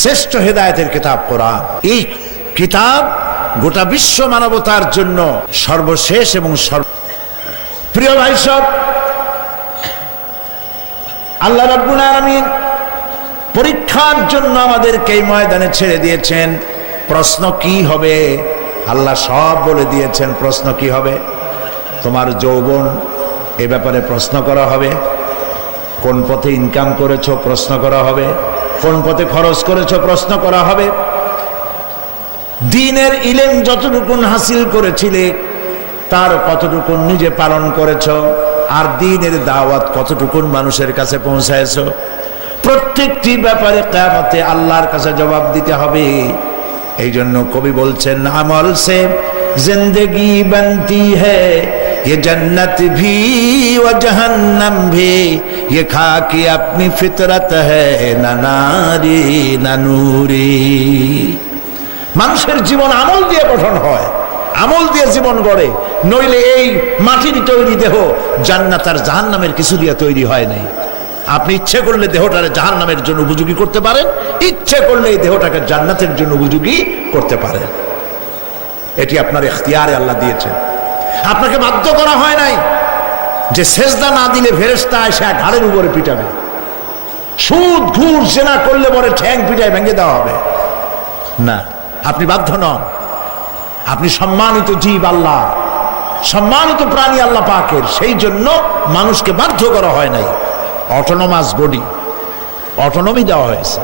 শ্রেষ্ঠ হেদায়েতের কিতাব কোরআন। এই কিতাব গোটা বিশ্ব মানবতার জন্য সর্বশেষ এবং প্রিয় ভাই সব, আল্লাহ রাব্বুল আলামিন পরীক্ষার জন্য আমাদেরকে এই ময়দানে ছেড়ে দিয়েছেন। প্রশ্ন কি হবে আল্লাহ সব বলে দিয়েছেন। প্রশ্ন কি হবে? তোমার যৌবন, এ ব্যাপারে প্রশ্ন করা হবে। কোন পথে ইনকাম করেছো প্রশ্ন করা হবে। কোন পথে খরচ করেছো প্রশ্ন করা হবে। দ্বীনের ইলম যতটুকুন হাসিল করেছিলে তার কতটুকুন নিজে পালন করেছো, আর দ্বীনের দাওয়াত কতটুকুন মানুষের কাছে পৌঁছায়ছো, প্রত্যেকটি ব্যাপারে কিয়ামতে আল্লাহর কাছে জবাব দিতে হবে। এই জন্য কবি বলছেন, আমল সে জিন্দেগি বনতি হ্যায়, ये जन्नत भी व जहन्नम भी, ये खाकी अपनी फितरत है, ना नारी ना नूरी। মানুষের জীবন আমল দিয়ে গঠন হয়, আমল দিয়ে জীবন গড়ে, নইলে এই মাটির তৈরি দেহ জান্নাত আর জাহান্নামের কিছু দিয়ে তৈরি হয় নাই। আপনি ইচ্ছে করলে দেহটাকে জাহান্নামের জন্য উপযোগী করতে পারেন, ইচ্ছে করলে এই দেহটাকে জান্নাতের জন্য উপযোগী করতে পারেন। এটি আপনার ইখতিয়ারে আল্লাহ দিয়েছেন, আপনাকে বাধ্য করা হয় নাই যে সেজদা না দিলে ফেরেশতা এসে ঘাড়ের উপরে পিটাবে, সুদ ঘুষ জেনা করলে পরে ঠ্যাং পিটায় ভেঙে দেওয়া হবে না। আপনি বাধ্য নন। আপনি সম্মানিত জীব আল্লাহ, সম্মানিত প্রাণী আল্লাহ পাকের, সেই জন্য মানুষকে বাধ্য করা হয় নাই। অটোনমাস বডি, অটোনমি দেওয়া হয়েছে,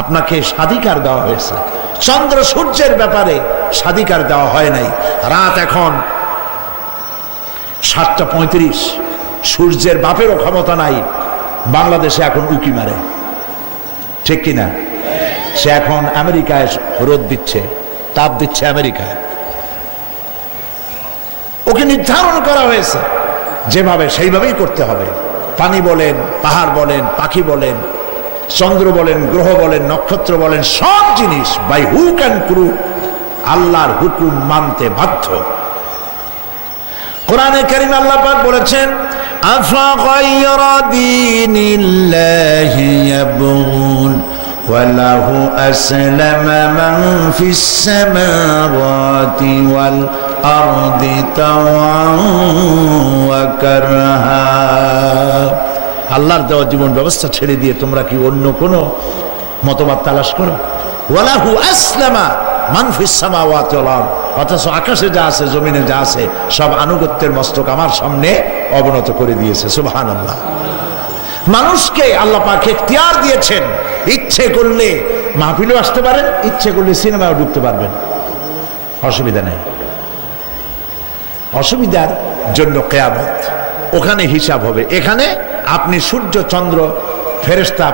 আপনাকে স্বাধিকার দেওয়া হয়েছে। চন্দ্র সূর্যের ব্যাপারে স্বাধিকার দেওয়া হয় নাই। রাত এখন 7:35, সূর্যের বাপেরও ক্ষমতা নাই বাংলাদেশে এখন উকি মারে, ঠিক কিনা? সে এখন আমেরিকায় রোদ দিচ্ছে, তাপ দিচ্ছে আমেরিকায়। ওকে নির্ধারণ করা হয়েছে যেভাবে, সেইভাবেই করতে হবে। পানি বলেন, পাহাড় বলেন, পাখি বলেন, চন্দ্র বলেন, গ্রহ বলেন, নক্ষত্র বলেন, সব জিনিস বাই হুক অ্যান্ড ক্রুক আল্লাহর হুকুম মানতে বাধ্য। কোরআনে কারীমে আল্লাহ পাক বলেছেন, আফা গায়রা দীনিল্লাহি ইয়াবগুন ওয়া লাহু আসলামা মান ফিস সামাওয়াতি ওয়াল আরদি তাওআন ওয়া কারহা। আল্লাহর দেওয়া জীবন ব্যবস্থা ছেড়ে দিয়ে তোমরা কি অন্য কোনো মতবাদ তালাশ করো? ওয়া লাহু আসলামা মান ফিস সামাওয়াতি ওয়াল আরদ, অথচ আকাশে যা আছে জমিনে যা আছে সব আনুগত্যের মস্তক আমার সামনে অবনত করে দিয়েছে। সুবহানাল্লাহ। মানুষকে আল্লাহ পাক ইখতিয়ার দিয়েছেন, ইচ্ছে করলে মাহফিলেও আসতে পারেন, ইচ্ছে করলে সিনেমাও ঢুকতে পারবেন, অসুবিধা নেই। অসুবিধার জন্য কিয়ামত, ওখানে হিসাব হবে। এখানে আপনি সূর্য চন্দ্র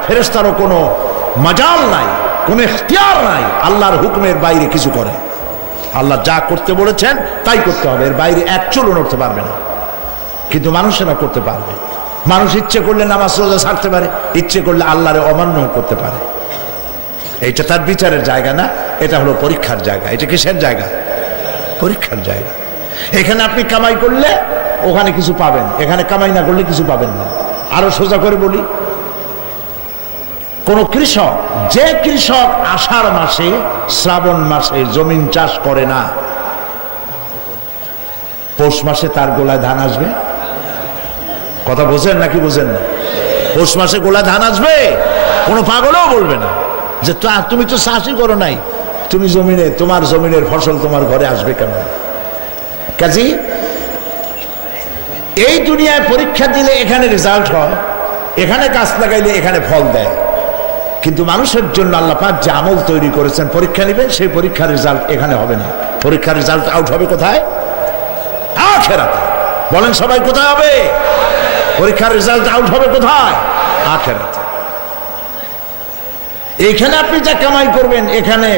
ফেরেশতারও কোনো মাজাল নাই, কোনো ইখতিয়ার নাই আল্লাহর হুকুমের বাইরে কিছু করে। আল্লাহ যা করতে বলেছেন তাই করতে হবে, এর বাইরে এক চুলও নড়তে পারবে না। কিন্তু মানুষেরা করতে পারবে। মানুষ ইচ্ছে করলে নামাজ রোজা ছাড়তে পারে, ইচ্ছে করলে আল্লাহরে অমান্য করতে পারে। এইটা তার বিচারের জায়গা না, এটা হলো পরীক্ষার জায়গা। এটা কিসের জায়গা? পরীক্ষার জায়গা। এখানে আপনি কামাই করলে ওখানে কিছু পাবেন, এখানে কামাই না করলে কিছু পাবেন না। আরো সোজা করে বলি, কোন কৃষক, যে কৃষক আষাঢ় মাসে শ্রাবণ মাসে জমিন চাষ করে না, পৌষ মাসে তার গোলায় ধান আসবে? কথা বোঝেন নাকি বোঝেন না? পৌষ মাসে গোলায় ধান আসবে? কোনো পাগলও বলবে না যে তুমি তো চাষই করো নাই, তুমি জমিনে, তোমার জমিনের ফসল তোমার ঘরে আসবে কেমন? কাজী এই দুনিয়ায় পরীক্ষা দিলে এখানে রেজাল্ট হয়, এখানে গাছ লাগাইলে এখানে ফল দেয়। কিন্তু মানুষের জন্য আল্লাহ পাক যে আমল তৈরি করেছেন, পরীক্ষা নেবেন, সেই পরীক্ষার রেজাল্ট এখানে হবে না। পরীক্ষার রেজাল্ট আউট হবে কোথায়? আখিরাতে। বলেন সবাই, কোথায় হবে? পরীক্ষার রেজাল্ট আউট হবে কোথায়? আখিরাতে। এখানে আপনি যা কামাই করবেন এখানে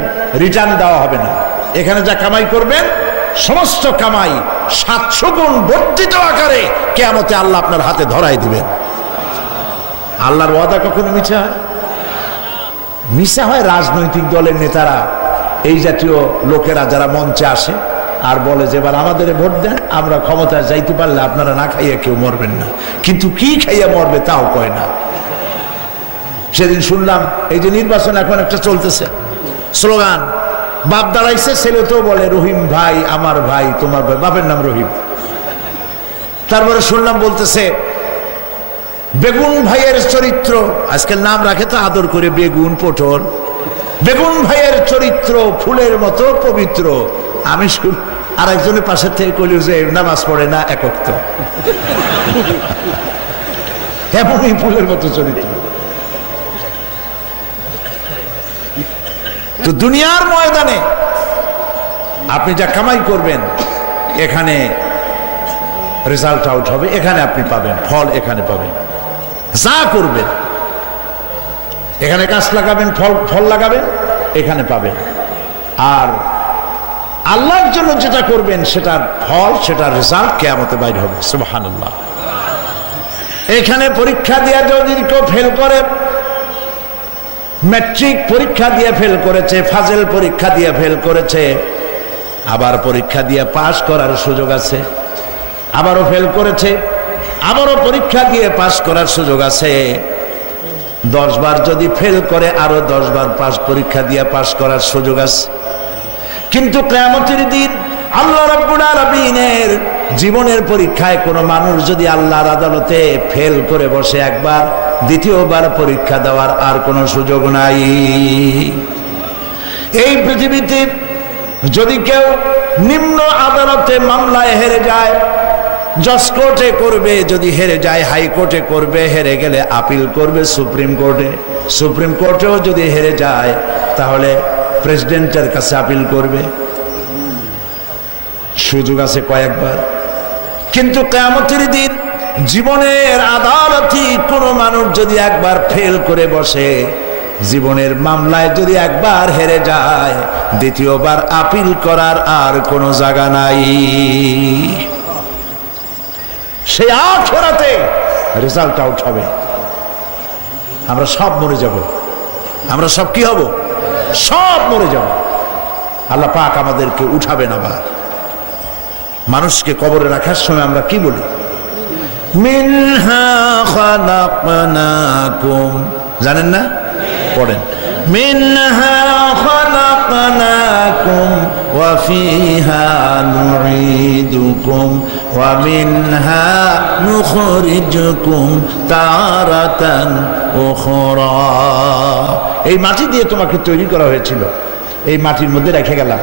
রিটার্ন দেওয়া হবে না। এখানে যা কামাই করবেন সমস্ত কামাই 700 গুণ বর্ধিত আকারে কিয়ামতে আল্লাহ আপনার হাতে ধরাই দিবেন। আল্লাহর ওয়াদা কখনো মিথ্যা হয়? মিথ্যা হয় রাজনৈতিক দলের নেতারা, এই জাতীয় লোকেরা যারা মঞ্চে আসে আর বলে যে এবার আমাদের ভোট দেন, আমরা ক্ষমতায় যাইতে পারলে আপনারা না খাইয়া কেউ মরবেন না। কিন্তু কি খাইয়া মরবে তাও কয় না। সেদিন শুনলাম এই যে নির্বাচন এখন একটা চলতেছে, স্লোগান, বাপ দাঁড়াইছে, ছেলে তো বলে রহিম ভাই আমার ভাই, তোমার ভাই, বাপের নাম রহিম। তারপরে শুনলাম বলতেছে বেগুন ভাইয়ের চরিত্র, আজকাল নাম রাখে তো আদর করে বেগুন পটল, বেগুন ভাইয়ের চরিত্র ফুলের মতো পবিত্র। আমি আর একজনের পাশের থেকে কইল যে নামাজ পড়ে না, একক তো এমনই ফুলের মতো চরিত্র। তো দুনিয়ার ময়দানে আপনি যা কামাই করবেন এখানে রেজাল্ট আউট হবে, এখানে আপনি পাবেন ফল, এখানে পাবেন। যা করবেন এখানে গাছ লাগাবেন, ফল লাগাবেন, এখানে পাবেন। আর আল্লাহর জন্য যেটা করবেন সেটার ফল, সেটার রেজাল্ট কিয়ামতে বাইরে হবে। সুবহানাল্লাহ। এখানে পরীক্ষা দিয়ে যদি কেউ ফেল করে, ম্যাট্রিক পরীক্ষা দিয়ে ফেল করেছে, ফাজেল পরীক্ষা দিয়ে ফেল করেছে, আবার পরীক্ষা দিয়ে পাশ করার সুযোগ আছে, আবারও ফেল করেছে, আবারও পরীক্ষা দিয়ে পাশ করার সুযোগ আছে। 10 বার যদি ফেল করে আরো 10 বার পরীক্ষা দিয়ে পাশ করার সুযোগ আছে। কিন্তু কিয়ামতের দিন আল্লাহ রাব্বুল আলামিনের জীবনের পরীক্ষায় কোনো মানুষ যদি আল্লাহর আদালতে ফেল করে বসে একবার, দ্বিতীয়বার পরীক্ষা দেওয়ার আর কোনো সুযোগ নাই। এই পৃথিবীতে যদি কেউ নিম্ন আদালতে মামলায় হেরে যায়, জজ কোর্টে করবে, যদি হেরে যায় হাইকোর্টে করবে, হেরে গেলে আপিল করবে সুপ্রিম কোর্টে, সুপ্রিম কোর্টেও যদি হেরে যায় তাহলে প্রেসিডেন্টের কাছে আপিল করবে, সুযোগ আছে কয়েকবার। কিন্তু কিয়ামতের দিন জীবনের আদালতে কোনো মানুষ যদি একবার ফেল করে বসে, জীবনের মামলায় যদি একবার হেরে যায়, দ্বিতীয়বার আপিল করার আর কোনো জায়গা নাই। সেই আখিরাতে রেজাল্ট আউট হবে। আমরা সব মরে যাব, আমরা সব কি হব? সব মরে যাব। আল্লাহ পাক আমাদেরকে উঠাবেন আবার। মানুষকে কবরে রাখার সময় আমরা কি বলি? মিনহা খালাকনাকুম, জানেন না? পড়েন, মিনহা খালাকনাকুম ওয়া ফিহা নুঈদুকুম ওয়া মিনহা নুখরিজুকুম তারাতান উখরা। এই মাটি দিয়ে তোমাকে তৈরি করা হয়েছিল, এই মাটির মধ্যে রেখে গেলাম,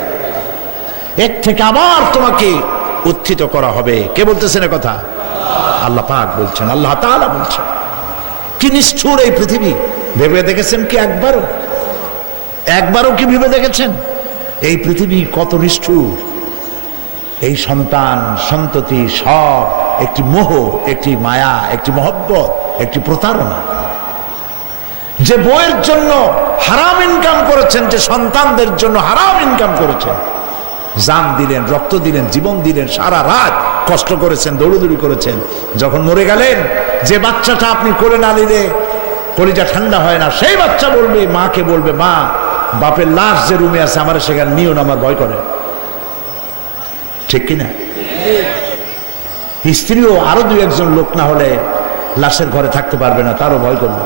এর থেকে আবার তোমাকে উত্থিত করা হবে। কে বলতেছেন এ কথা? আল্লাহ পাক বলছেন, আল্লাহ তাআলা বলছেন। কি নিষ্ঠুর এই পৃথিবী! ভেবে দেখেছেন কি একবারও কি ভেবে দেখেছেন এই পৃথিবী কত নিষ্ঠুর? এই সন্তান সন্ততি সব একটি মোহ, একটি মায়া, একটি মহব্বত, একটি প্রতারণা। যে বইয়ের জন্য হারাম ইনকাম করেছেন, যে সন্তানদের জন্য হারাম ইনকাম করেছেন, জান দিলেন, রক্ত দিলেন, জীবন দিলেন, সারা রাত কষ্ট করেছেন, দৌড়দৌড়ি করেছেন, যখন মরে গেলেন, যে বাচ্চাটা আপনি কোলে না নিলে কলিজা ঠান্ডা হয় না, সেই বাচ্চা বলবে, মাকে বলবে, মা বাপের লাশ যে রুমে আছে আমার সেখানে নিও না, আমার ভয় করে। ঠিক কিনা? স্ত্রীও আরো 2-1 লোক না হলে লাশের ঘরে থাকতে পারবে না, তারও ভয় করবে।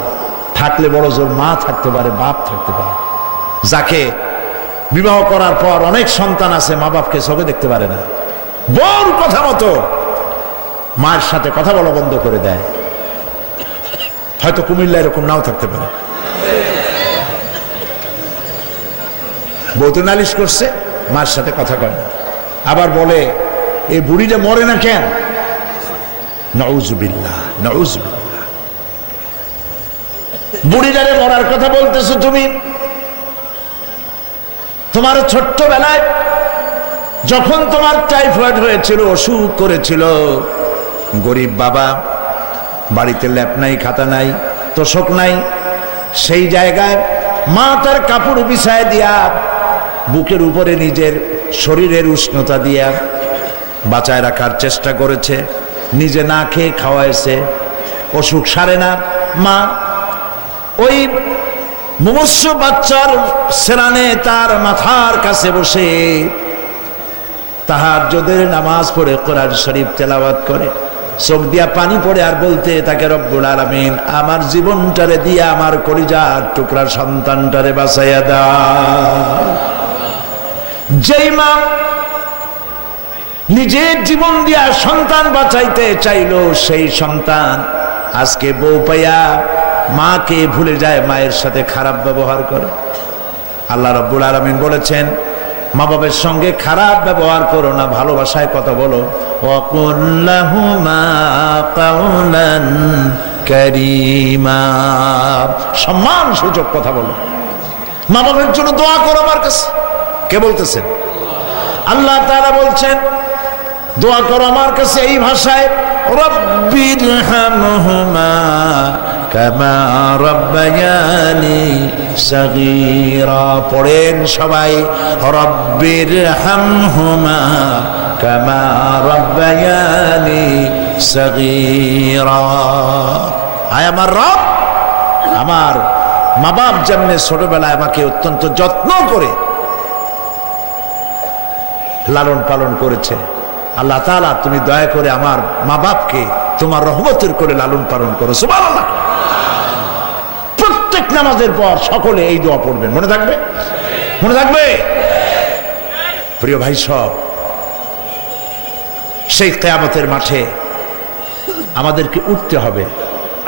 থাকলে বড় জোর মা থাকতে পারে, বাপ থাকতে পারে। যাকে বিবাহ করার পর অনেক সন্তান আছে, মা বাপকে চোখে দেখতে পারে না, বউর কথা মতো মায়ের সাথে কথা বলা বন্ধ করে দেয়। হয়তো কুমিল্লা এরকম নাও থাকতে পারে। বউ তো নালিশ করছে, মায়ের সাথে কথা কয় না, আবার বলে এই বুড়িটা মরে না কেন? নাউযুবিল্লাহ, নাউযুবিল্লাহ। বুড়িটারে মরার কথা বলতেছো তুমি। তোমার ছোট্টবেলায় যখন তোমার টাইফয়েড হয়েছিল, অসুখ করেছিল, গরিব বাবা, বাড়িতে ল্যাপ নাই, খাতা নাই, তোষক নাই, সেই জায়গায় মা তার কাপড় বিছায় দিয়া বুকের উপরে নিজের শরীরের উষ্ণতা দিয়া বাঁচায় রাখার চেষ্টা করেছে, নিজে না খেয়ে খাওয়াইছে, অসুখ সারে না। মা ওই মুমূর্ষু বাচ্চার সেরানে তার মাথার কাছে বসে তাহাজ্জুদের নামাজ পড়ে কোরআন শরীফ তেলাওয়াত করে, চোখ দিয়া পানি পড়ে আর বলতে তাকে, রব্বুল আলামিন আমার জীবনটারে দিয়া আমার কলিজার টুকরা সন্তানটারে বাঁচাইয়া দাও। যেই মা নিজের জীবন দিয়া সন্তান বাঁচাইতে চাইলো, সেই সন্তান আজকে বউ পাইয়া মাকে ভুলে যায়, মায়ের সাথে খারাপ ব্যবহার করে। আল্লাহ রাব্বুল আলামিন বলেছেন, মা বাবার সঙ্গে খারাপ ব্যবহার করো না, ভালোবাসায় কথা বলো। ওয়াকুল লাহুমা কাওলান কারীমা, সম্মান সূচক কথা বলো। মা বাবার জন্য দোয়া করো আমার কাছে। কে বলতেছেন? আল্লাহ তাআলা বলছেন দোয়া করো আমার কাছে এই ভাষায়, রব্বিরহামহুমা কামা রাব্বায়ানি সাগীরা। পড়েন সবাই, রব্বিরহামহুমা কামা রাব্বায়ানি সাগীরা। আয় আমার রব, আমার মা বাপ যেমনি ছোটবেলায় আমাকে অত্যন্ত যত্ন করে লালন পালন করেছে, আল্লাহ তাআলা তুমি দয়া করে আমার মা বাপকে তোমার রহমতের করে লালন পালন করো। সুবহানাল্লাহ। প্রত্যেক নামাজের পর সকলে এই দোয়া পড়বেন, মনে থাকবে? মনে থাকবে? প্রিয় ভাই সব, সেই কিয়ামতের মাঠে আমাদেরকে উঠতে হবে,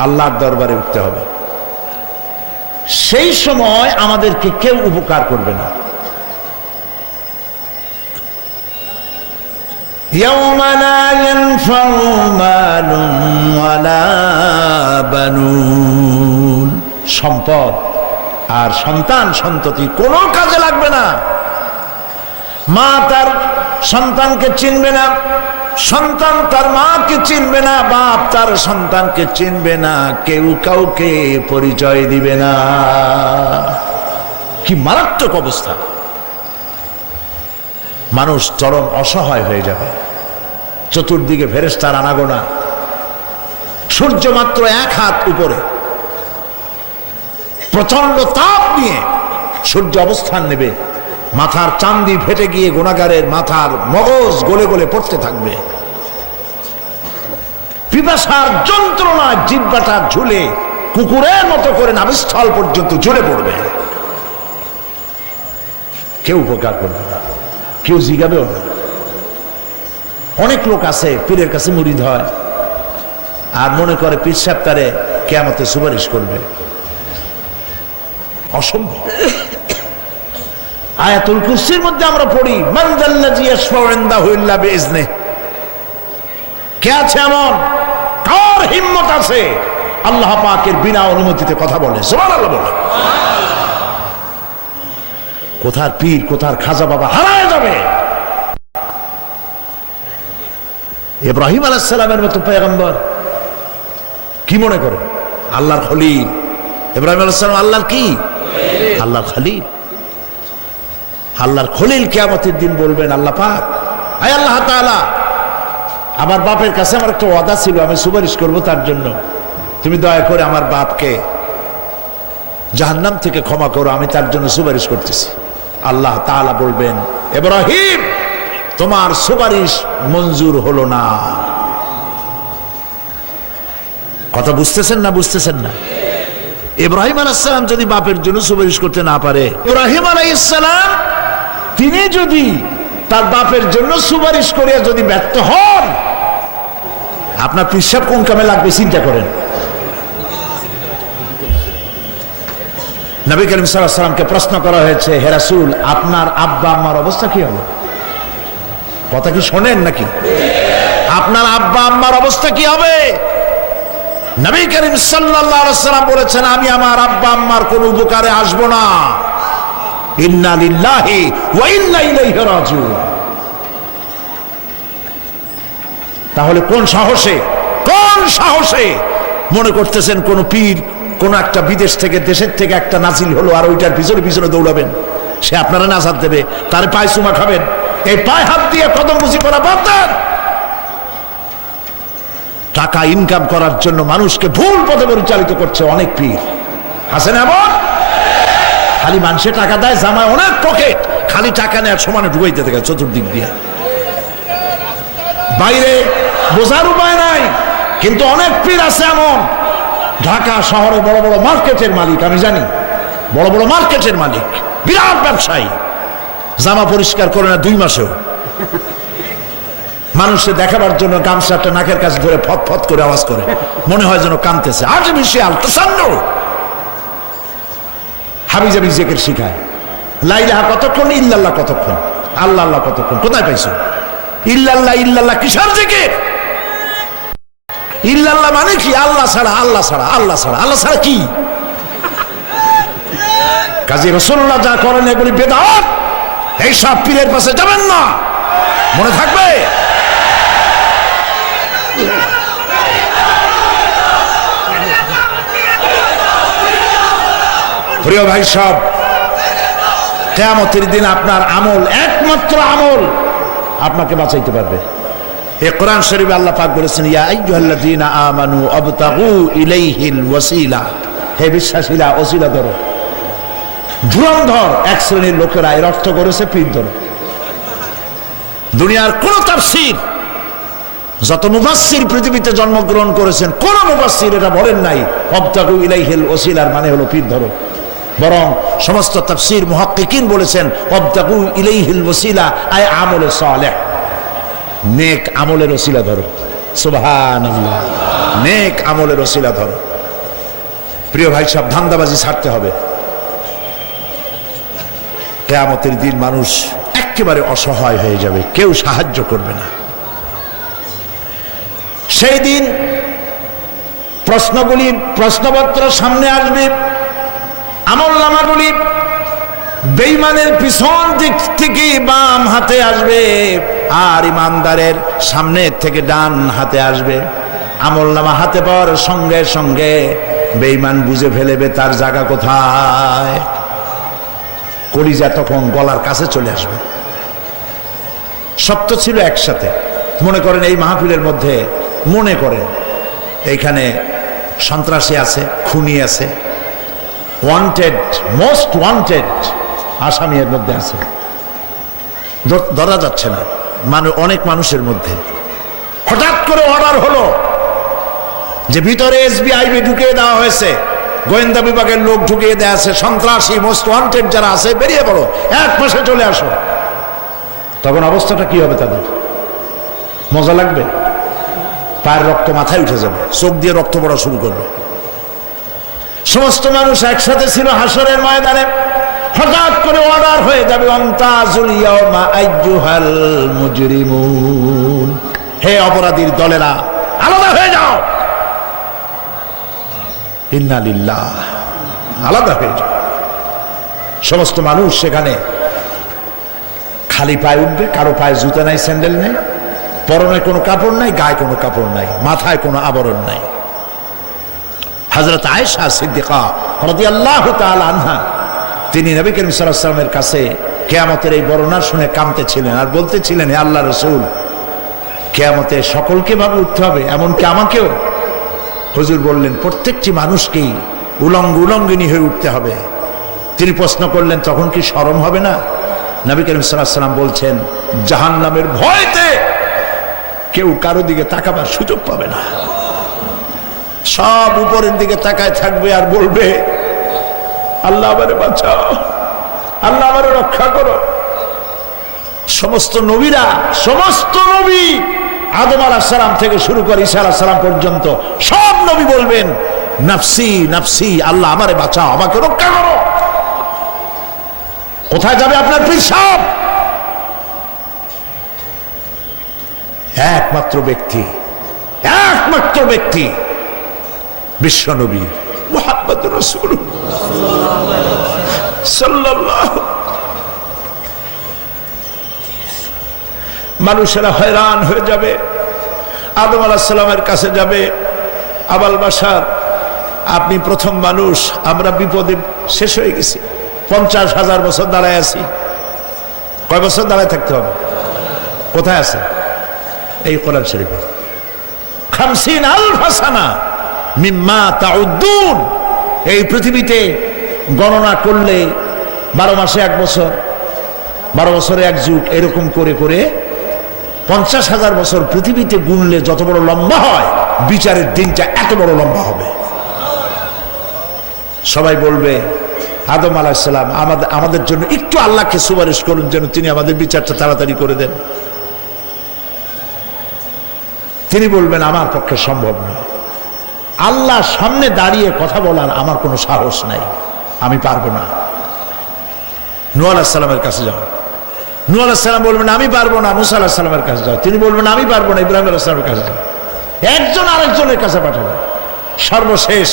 আল্লাহর দরবারে উঠতে হবে। সেই সময় আমাদেরকে কেউ উপকার করবে না। يوم لا ينفع مال ولا بنون, সম্পদ আর সন্তান সন্ততি কোনো কাজে লাগবে না। মা তার সন্তানকে চিনবে না, সন্তান তার মাকে চিনবে না, বাপ তার সন্তানকে চিনবে না, কেউ কাউকে পরিচয় দিবে না। কি মারাত্মক অবস্থা! মানুষ চরম অসহায় হয়ে যাবে। চতুর্দিকে ফেরেশতার আনাগোনা, সূর্য মাত্র 1 হাত উপরে, প্রচন্ড তাপ নিয়ে সূর্য অবস্থান নেবে, মাথার চান্দি ফেটে গিয়ে গুনাহগারের মাথার মগজ গলে গলে পড়তে থাকবে। পিপাসার যন্ত্রণায় জিহ্বাটা ঝুলে কুকুরের মতো করে নাভিস্থল পর্যন্ত ঝুলে পড়বে। কেউ উপকার করবে না, কেউ জিগাবেও না। অনেক লোক আছে পীরের কাছে মুরিদ হয় আর মনে করে পীর সাহেব তারে কিয়ামতে সুপারিশ করবে। অসম্ভব। আয়াতুল কুরসির মধ্যে আমরা পড়ি, মান যাল্লাযী ইয়াশফাউ ইনদাহু ইল্লা বিইজনিহি। কে আছে এমন, কার হিম্মত আছে আল্লাহ পাকের বিনা অনুমতিতে কথা বলে? সুবহানাল্লাহ বলে। কোথার পীর, কোথার খাজা বাবা হারায় যাবে। ইব্রাহিম আলাইহিস সালামের মতো পয়গম্বর কি মনে করে? আল্লাহর খলিল। ইব্রাহিম আলাইহিস সালাম আল্লাহর কি? আল্লাহর খলিল। আল্লাহর খলিল কিয়ামতের দিন বলবেন, আল্লাহ পাক, আয় আল্লাহ তাআলা, আমার বাপের কাছে আমার একটা ওয়াদা ছিল, আমি সুপারিশ করব তার জন্য, তুমি দয়া করে আমার বাপকে জাহান্নাম থেকে ক্ষমা করো, আমি তার জন্য সুপারিশ করতেছি। আল্লাহ তাআলা বলবেন, ইব্রাহিম তোমার সুপারিশ মঞ্জুর হলো না। কথা বুঝতেছেন না? বুঝতেছেন না? ইব্রাহিম আলাইহিস সালাম যদি বাপের জন্য সুপারিশ করতে না পারে, ইব্রাহিম আলাইহিস সালাম তিনি যদি তার বাপের জন্য সুপারিশ করিয়া যদি ব্যর্থ হন, আপনার পিসাব কোন কামে লাগবে চিন্তা করেন। নবী করিম সাল্লাল্লাহু আলাইহি ওয়াসাল্লামকে প্রশ্ন করা হয়েছে, হে রাসূল, আপনার আব্বা আম্মার অবস্থা কি হবে? কথা কি শোনেন নাকি? আপনার আব্বা আম্মার অবস্থা কি হবে? নবী করিম সাল্লাল্লাহু আলাইহি ওয়াসাল্লাম বলেছেন, আমি আমার আব্বা আম্মার কোন উপকারে আসব না। ইন্না লিল্লাহি ওয়া ইন্না ইলাইহি রাজিউন। তাহলে কোন সাহসে মনে করতেছেন কোন পীর কোন একটা বিদেশ থেকে, দেশের থেকে একটা নাজিল হলো আর ওইটার পিছনে পিছনে দৌড়াবেন, সে আপনারা নাজাত দেবে, তার পায়ে চুমা খাবেন? এই পায়ে হাত দিয়ে কদম বুঝি করা বাদ দেন। টাকা ইনকাম করার জন্য মানুষকে ভুল পথে পরিচালিত করছে অনেক পীর, আছেন এমন? খালি মানুষে টাকা দেয়, জামায় অনেক পকেট, খালি টাকা নেওয়ার সমানে ঢুকাইতে থাকে চতুর্দিক দিয়ে। বাইরে বোঝার উপায় নাই। কিন্তু অনেক পীর আছে এমন, ঢাকা শহরে বড় বড় মার্কেটের মালিক, আমি জানি, বড় বড় মার্কেটের মালিক, বিরাট ব্যবসায়ী, জামা পরিষ্কার করে না 2 মাসেও। মানুষকে দেখাবার জন্য গামছাটা নাকের কাছে ধরে ফত ফত করে আওয়াজ করে, মনে হয় যেন কাঁদতেছে। আজ বিশাল তাসান্ন হাবিজাবি জিকির শিখায়। লা ইলাহা কতক্ষণ, ইল্লাল্লাহ কতক্ষণ, আল্লাহ আল্লাহ কতক্ষণ, কোথায় পাইছো? ইল্লাল্লাহ ইল্লাল্লাহ কিসের জিকির? ইল্লাল্লাহ মানে কি? আল্লাহ ছাড়া, আল্লাহ ছাড়া, আল্লাহ ছাড়া, আল্লাহ ছাড়া কি? কাজী রাসূলুল্লাহ যা করেন এগুলি বেদাত। এই সব পীরের পাশে যাবেন না, মনে থাকবে। প্রিয় ভাই সব, কিয়ামতের দিন আপনার আমল, একমাত্র আমল আপনাকে বাঁচাইতে পারবে। এই কোরআন শরীফে আল্লাহ পাক বলেছেন, ইয়া আইয়ুহাল্লাযীনা আমানু আবতাগু ইলাইহিল ওয়াসিলা, হে বিশ্বাসীরা ওসিলা ধরো। ধুরন্ধর এক শ্রেণীর লোকেরা এর অর্থ করেছে পীর ধরো। দুনিয়ার কোন তাফসীর, যত মুফাসসির পৃথিবীতে জন্মগ্রহণ করেছেন, কোন মুফাসসির এটা বলেন নাই আবতাগু ইলাইহিল ওয়াসিলার মানে হলো পীর ধরো। বরং সমস্ত তাফসীর মুহাক্কিকিন বলেছেন আবতাগু ইলাইহিল ওয়াসিলা আয় আমলে সালেহ, নেক আমলের ওসিলা ধরো। সুবহানাল্লাহ, নেক আমলের ওসিলা ধরো। প্রিয় ভাই সব, ধান্দাবাজি ছাড়তে হবে। কিয়ামতের দিন মানুষ একেবারে অসহায় হয়ে যাবে, কেউ সাহায্য করবে না। সেই দিন প্রশ্নগুলি, প্রশ্নপত্র সামনে আসবে, আমলনামাগুলি বেঈমানের পিছন দিক থেকে বাম হাতে আসবে, আর ইমানদারের সামনের থেকে ডান হাতে আসবে। আমলনামা হাতে পাওয়ার সঙ্গে সঙ্গে বেঈমান বুঝে ফেলবে তার জায়গা কোথায়। কলিজা তখন গলার কাছে চলে আসবে। সত্য ছিল একসাথে। মনে করেন এই মাহফিলের মধ্যে, মনে করেন এইখানে সন্ত্রাসী আছে, খুনি আছে, ওয়ান্টেড, মোস্ট ওয়ান্টেড আসামি এর মধ্যে আছে, ধরা যাচ্ছে না। অনেক মানুষের মধ্যে হঠাৎ করে অর্ডার হলো যে ভিতরে এসবিআইবি ঢুকিয়ে দেওয়া হয়েছে, গোয়েন্দা বিভাগের লোক ঢুকিয়ে দেওয়া আছে, সন্ত্রাসী মোস্ট ওয়ান্টেড যারা আছে বেরিয়ে পড়ো, 1 মাসে চলে আসো। তখন অবস্থাটা কি হবে তাদের? মজা লাগবে? পায়ের রক্ত মাথায় উঠে যাবে, চোখ দিয়ে রক্ত পড়া শুরু করবে। সমস্ত মানুষ একসাথে ছিল হাসরের ময়দানে, হঠাৎ করে অর্ডার হয়ে যাবে, ওয়ামতাজুল ইয়াওমা আইয়ুহাল মুজরিমুন, হে অপরাধীর দলেরা আলাদা হয়ে যাও। ইন্না লিল্লাহ, আলাদা হয়ে যাও। সমস্ত মানুষ সেখানে খালি পায়ে উঠবে, কারো পায়ে জুতা নাই, স্যান্ডেল নেই, পরনে কোনো কাপড় নাই, গায়ে কোনো কাপড় নাই, মাথায় কোনো আবরণ নাই। হযরত আয়েশা সিদ্দিকা রাদিয়াল্লাহু তাআলা আনহা, তিনি নবী করিম সাল্লাল্লাহু আলাইহি ওয়াসাল্লামের কাছে কিয়ামতের এই বর্ণনা শুনে কাঁদতেছিলেন আর বলতেছিলেন, হে আল্লাহর রাসূল, কিয়ামতে সকলকে ভাবে উঠতে হবে, এমনকি আমাকেও? হুজুর বললেন, প্রত্যেকটি মানুষকেই উলঙ্গিনী হয়ে উঠতে হবে। তিনি প্রশ্ন করলেন, তখন কি শরম হবে না? নবী করিম সাল্লাল্লাহু আলাইহি ওয়াসাল্লাম বলছেন, জাহান্নামের ভয়তে কেউ কারো দিকে তাকাবার সুযোগ পাবে না। সব উপরের দিকে তাকায় থাকবে আর বলবে, আল্লাহ আমারে বাঁচাও, আল্লাহ আমারে রক্ষা করো। সমস্ত নবীরা, সমস্ত নবী, আদম আলাইহিস সালাম থেকে শুরু করে ঈসা আলাইহিস সালাম পর্যন্ত সব নবী বলবেন, নাফসি নাফসি, আল্লাহ আমারে বাঁচাও, আমাকে রক্ষা করো। কোথায় যাবে আপনার পীর সাহেব? একমাত্র ব্যক্তি, একমাত্র ব্যক্তি বিশ্বনবী মুহাম্মদুর রাসূলুল্লাহ সাল্লাল্লাহু। মানুষেরা হয়রান হয়ে যাবে, আদম আলাইহিস সালামের কাছে যাবে, আবাল বাশার, আপনি প্রথম মানুষ, আমরা বিপদে শেষ হয়ে গেছি, 50,000 বছর দাঁড়ায় আছি। কয় বছর দাঁড়ায় থাকতে হবে? কোথায় আছে? এই কোরআন শরীফে 50,000 সানা মিম্মা তাউদ্দুন। এই পৃথিবীতে গণনা করলে 12 মাসে 1 বছর, 12 বছরে 1 যুগ, এরকম করে করে 50,000 বছর পৃথিবীতে গুনলে যত বড় লম্বা হয়, বিচারের দিনটা এত বড় লম্বা হবে। সবাই বলবে আদম আলাইহিস সালাম আমাদের জন্য একটু আল্লাহকে সুপারিশ করুন যেন তিনি আমাদের বিচারটা তাড়াতাড়ি করে দেন। তিনি বলবেন আমার পক্ষে সম্ভব নয়, আল্লাহর সামনে দাঁড়িয়ে কথা বলার আমার কোনো সাহস নাই, আমি পারবো না। নূহ আলাইহিস সালামের কাছে যাও। নূহ আলাইহিস সালাম বলবেন আমি পারবো না। মুসা আলাইহিস সালামের কাছে যাও। তিনি বলবেন আমি পারবো না। ইব্রাহিম আলাইহিস সালামের কাছে যাও। একজন আরেকজনের কাছে পাঠাবে। সর্বশেষ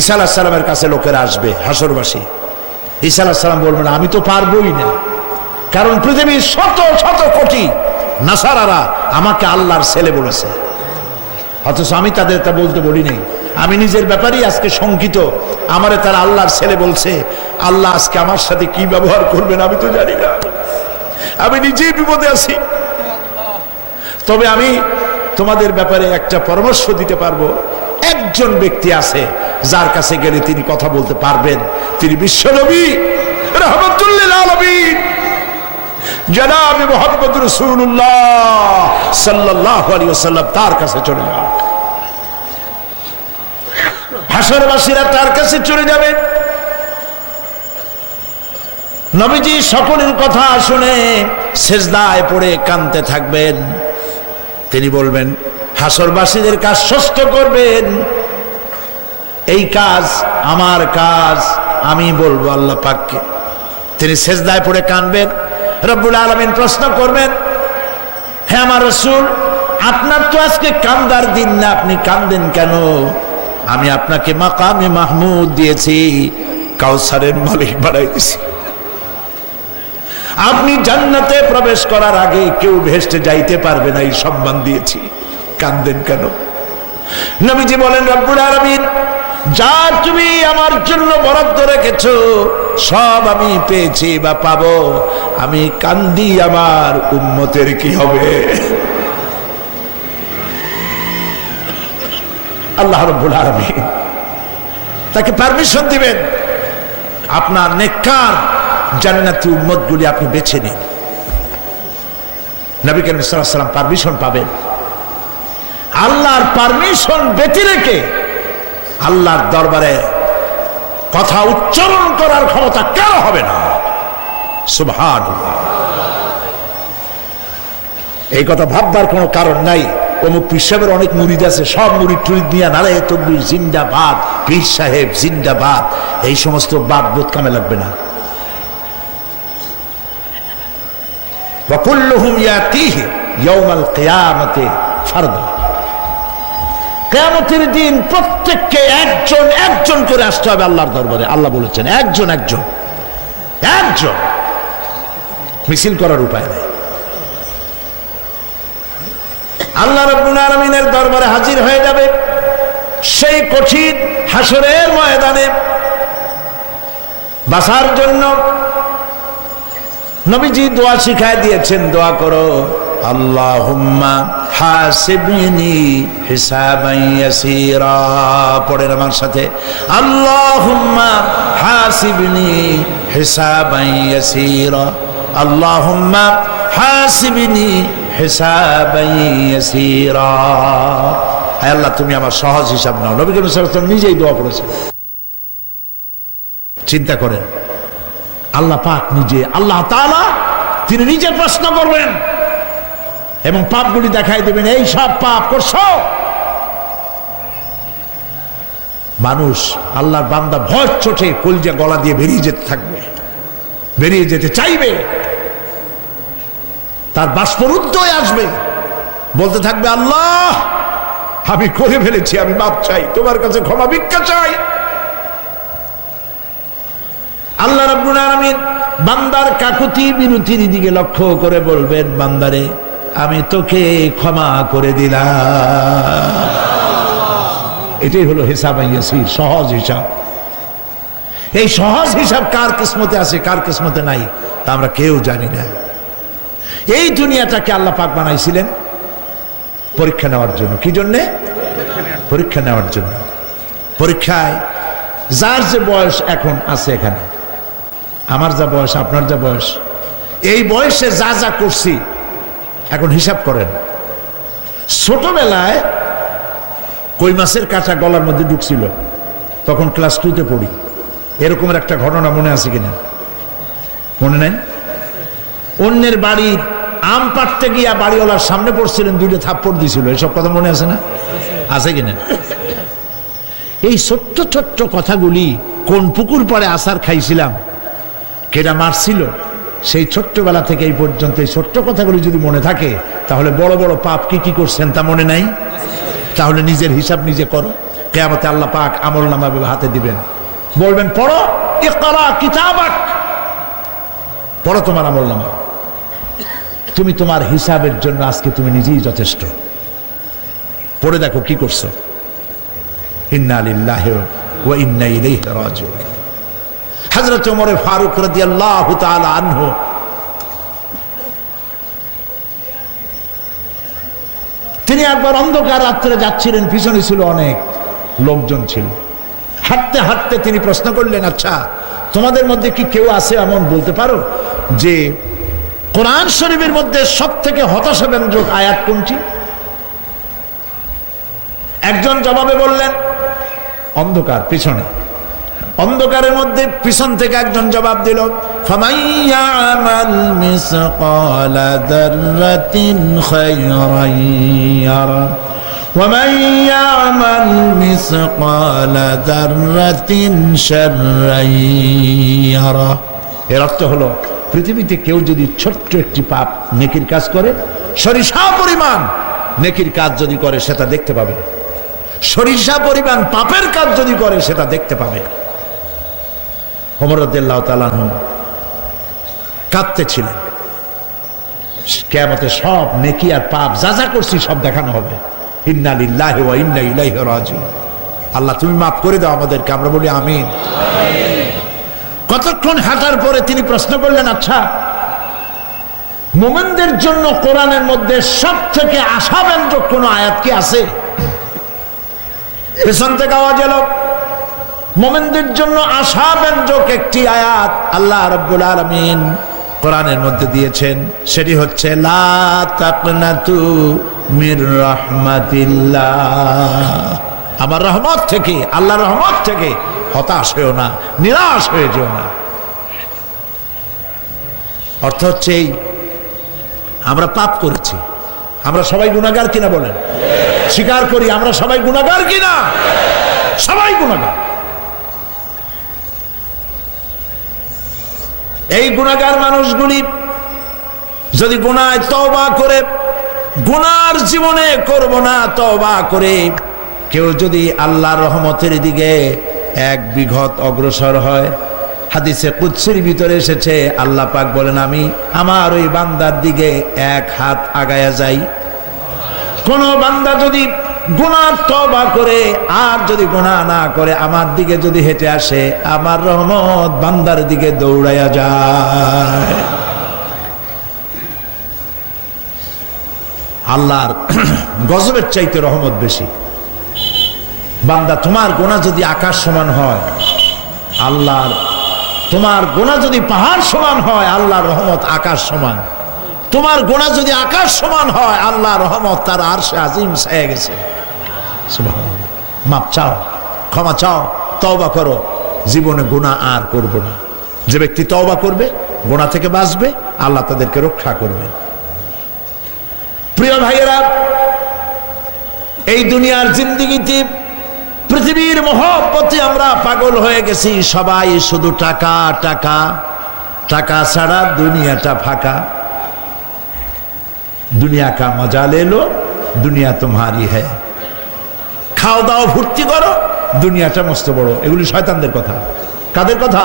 ঈসা আলাইহিস সালামের কাছে লোকেরা আসবে, হাসরবাসী। ঈসা আলাইহিস সালাম বলবেন আমি তো পারবোই না, কারণ পৃথিবীর শত শত কোটি নাসারারা আমাকে আল্লাহর ছেলে বলেছে, অথচ আমি তাদের তা বলতে বলি নাই। আমি নিজের ব্যাপারেই আজকে শঙ্কিত, আমারে তারা আল্লাহর ছেলে বলছে। আল্লাহ আজকে আমার সাথে কি ব্যবহার করবেন আমি তো জানি না, আমি নিজেই বিপদে আছি। তবে আমি তোমাদের ব্যাপারে একটা পরামর্শ দিতে পারবো। একজন ব্যক্তি আছে যার কাছে গেলে তিনি কথা বলতে পারবেন, তিনি বিশ্বনবী রাহমাতুল লিল আলামিন জনাব মুহাম্মদ রাসূলুল্লাহ সাল্লাল্লাহু আলাইহি ওয়াসাল্লাম। তার কাছে চলে যাও, হাসরবাসীরা তার কাছে চলে যাবে। নবীজি সকলের কথা শুনে সিজদায় পড়ে কাঁদতে থাকবেন। তিনি বলবেন হাসরবাসীদেরকে আশ্বস্ত করবেন এই কাজ আমার কাজ, আমি বলবো আল্লাহ পাককে। তিনি সিজদায় পড়ে কাঁদবেন। রব্বুল আলামিন প্রশ্ন করবেন, হে আমার রাসূল, আপনার তো আজকে কান্দার দিন না, আপনি কাঁদেন কেন? আমি আপনাকে মাকামে মাহমুদ দিয়েছি, কাউসারের মালিক বানাই দিয়েছি। আপনি জান্নাতে প্রবেশ করার আগে কেউ ভেস্টে যাইতে পারবে না, এই সম্মান দিয়েছি, কাঁদেন কেন? নবীজি বলেন রব্বুল আলামিন যা তুমি আমার জন্য বরাদ্দ রেখেছো সব আমি পেয়েছি বা পাবো, আমি কান্দি আমার উম্মতের কি হবে? আল্লাহ রাব্বুল আলামিন তাকে পারমিশন দিবেন, আপনার নেককার জান্নাতি উম্মতগুলি আপনি বেছে নিন। নবী করিম সাল্লাল্লাহু আলাইহি ওয়াসাল্লাম পারমিশন পাবেন। আল্লাহর পারমিশন ব্যতি রেখে আল্লাহর দরবারে কথা উচ্চারণ করার ক্ষমতা কেন হবে না? সুবহানাল্লাহ। এই কথা ভাববার কোনো কারণ নাই। অমুক পীর সাহেবের অনেক মুরিদ আছে, সব মুরিদ টুরিদ নিয়ে নারে তকবীর জিন্দাবাদ, পীর সাহেব জিন্দাবাদ, এই সমস্ত বাদ বোধ কামে লাগবে না। ওয়া কুল্লুহুম ইয়াতিহি ইয়াউমাল কিয়ামাতি ফারদা। কিয়ামতের দিন প্রত্যেককে একজন একজন করে আসতে হবে আল্লাহর দরবারে। আল্লাহ বলেছেন একজন একজন একজন, মিছিল করার উপায় নেই। আল্লাহ রাব্বুল আলামিনের দরবারে হাজির হয়ে যাবে সেই কঠিন হাসরের ময়দানে বাঁচার জন্য। নবীজি দোয়া শিখায় দিয়েছেন, দোয়া করো আল্লাহুম্মা হাসিবনি হিসাবান ইয়াসীরা। পড়েন আমার সাথে, আল্লাহুম্মা হাসিবনি হিসাবান ইয়াসীরা, আল্লাহুম্মা হাসিবনি হিসাবান ইয়াসীরা। হে আল্লাহ তুমি আমার সহজ হিসাব নাও। নবী করিম সাল্লাল্লাহু আলাইহি ওয়াসাল্লাম নিজেই দোয়া করেছেন। চিন্তা করেন, আল্লাহ পাক নিজে, আল্লাহ তাআলা তিনি নিজে প্রশ্ন করবেন এবং পাপগুলি দেখাই দেবেন, এই সব পাপ করছো। মানুষ আল্লাহর বান্দা ভয় চোটে কলজা গলা দিয়ে বেরিয়ে যেতে থাকবে, বেরিয়ে যেতে চাইবে, তার বাষ্পরুদ্ধ হয়ে আসবে, বলতে থাকবে আল্লাহ আমি করে ফেলেছি, আমি মাপ চাই, তোমার কাছে ক্ষমা ভিক্ষা চাই। আল্লাহ রাব্বুল আলামিন বান্দার কাকুতি বিরতির দিকে লক্ষ্য করে বলবেন, বান্দারে আমি তোকে ক্ষমা করে দিলাম। এটাই হলো হিসাব ইয়াসির, সহজ হিসাব। এই সহজ হিসাব কার কিসমতে আছে কার কিসমতে নাই তা আমরা কেউ জানি না। এই দুনিয়াটাকে আল্লাহ পাক বানাইছিলেন পরীক্ষা নেওয়ার জন্য। কি জন্যে? পরীক্ষা নেওয়ার জন্য। পরীক্ষায় যার যে বয়স এখন আছে, এখানে আমার যা বয়স আপনার যা বয়স, এই বয়সে যা যা করছি এখন হিসাব করেন, ছোটবেলায় কই মাছের কাঁচা গলার মধ্যে ঢুকছিল, তখন ক্লাস 2-তে পড়ি। এরকমের একটা ঘটনা মনে আছে কিনা? মনে নাই? অন্যের বাড়ির আম পাড়তে গিয়া বাড়িওয়ালার সামনে পড়ছিলেন, 2টা থাপ্পড় দিছিল, এসব কথা মনে আছে না? আছে কিনা? এই ছোট্ট ছোট্ট কথাগুলি, কোন পুকুর পাড়ে আসার খাইছিলাম, কেডা মারছিল, সেই ছোট্টবেলা থেকে এই পর্যন্ত এই ছোট্ট কথাগুলি যদি মনে থাকে, তাহলে বড় বড় পাপ কি কি করছেন তা মনে নাই? তাহলে নিজের হিসাব নিজে করো। কিয়ামতে আল্লাহ পাক আমলনামা হাতে দিবেন, বলবেন পড়ো, ইকরা কিতাবাক, পড়ো তোমার আমলনামা। তুমি তোমার হিসাবের জন্য আজকে তুমি নিজেই যথেষ্ট। পড়ে দেখো কি করছো। ইন্না লিল্লাহি ওয়া ইন্না ইলাইহি রাজিউন। হযরত ওমর ফারুক রাদিয়াল্লাহু তাআলা আনহু তিনি একবার অন্ধকার রাত্রে যাচ্ছিলেন, পিছনে ছিল অনেক লোকজন ছিল। হাঁটতে হাঁটতে তিনি প্রশ্ন করলেন, আচ্ছা তোমাদের মধ্যে কি কেউ আছে এমন বলতে পারো যে কোরআন শরীফের মধ্যে সব থেকে হতাশাব্যঞ্জক আয়াত কোনটি? একজন জবাবে বললেন, অন্ধকার, পিছনে অন্ধকারের মধ্যে পিছন থেকে একজন জবাব দিল, ফামাইয়ামাল মিসকালা যাররাতিন খায়রান ইয়ারা ওয়া মাইয়ামাল মিসকালা যাররাতিন শাররান ইয়ারা। এর অর্থ হলো, পৃথিবীতে কেউ যদি ছোট্ট একটি পাপ নেকির কাজ করে, সরিষা পরিমাণ নেকির কাজ যদি করে সেটা দেখতে পাবে, সরিষা পরিমাণ পাপের কাজ যদি করে সেটা দেখতে পাবে। ওমর রাদিয়াল্লাহু তাআলা আনহু কাঁদতেছিলেন, কিয়ামতে সব নেকি আর পাপ যা যা করছি সব দেখানো হবে। ইন্না লিল্লাহি ওয়া ইন্না ইলাইহি রাজিউন। আল্লাহ তুমি মাফ করে দাও আমাদেরকে, আমরা বলি আমিন। কতক্ষণ হাঁটার পরে তিনি প্রশ্ন করলেন, আচ্ছা মুমিনদের জন্য কোরআনের মধ্যে সব থেকে আশাব্যঞ্জক কোন আয়াত কি আছে? পেছন থেকে আওয়াজ এলো, মুমিনদের জন্য আশাব্যঞ্জক একটি আয়াত আল্লাহ রাব্বুল আলামিন কোরআনের মধ্যে দিয়েছেন, সেটি হচ্ছে লা তাকনাতু মির রাহমাতিল্লাহ। আমার রহমত থেকে, আল্লাহর রহমত থেকে হতাশ হয়েও না, নিরাশ হয়ে যেও না। অর্থ হচ্ছে এই, আমরা পাপ করেছি, আমরা সবাই গুনাহগার কিনা বলেন? স্বীকার করি আমরা সবাই গুনাহগার কিনা? সবাই গুনাহগার। এই গুনাহগার মানুষগুলি যদি গুনায় তওবা করে, গুনার জীবনে করব না তওবা করে কেউ যদি আল্লাহর রহমতের দিকে এক বিঘত অগ্রসর হয়, হাদিসে কুদসির ভিতরে এসেছে, আল্লাহ পাক বলেন আমি আমার ওই বান্দার দিকে এক হাত আগায়া যাই। কোন বান্দা যদি গুনাহ তওবা করে আর যদি গুনাহ না করে আমার দিকে যদি হেঁটে আসে, আমার রহমত বান্দার দিকে দৌড়াইয়া যায়। আল্লাহর গজবের চাইতে রহমত বেশি। বান্দা তোমার গুনাহ যদি আকাশ সমান হয়, আল্লাহর, তোমার গুনাহ যদি পাহাড় সমান হয়, আল্লাহর রহমত আকাশ সমান। তোমার গুনাহ যদি আকাশ সমান হয়, আল্লাহর রহমত তার আরশে আজিম ছায়া গেছে। সুবহানাল্লাহ। মাপ চাও, ক্ষমা চাও, তওবা করো, জীবনে গুনাহ আর করব না। যে ব্যক্তি তওবা করবে, গুনাহ থেকে বাঁচবে, আল্লাহ তাদেরকে রক্ষা করবেন। প্রিয় ভাইয়েরা, এই দুনিয়ার জিন্দেগিতে পৃথিবীর মহব্বতে আমরা পাগল হয়ে গেছি। সবাই শুধু টাকা টাকা, টাকা ছাড়া দুনিয়াটা ফাঁকা। দুনিয়া কা মজা লে লো, দুনিয়া তোমারি হ্যায়। খাও দাও ফুর্তি করো, দুনিয়াটা মস্ত বড়। এগুলি শয়তানদের কথা। কাদের কথা?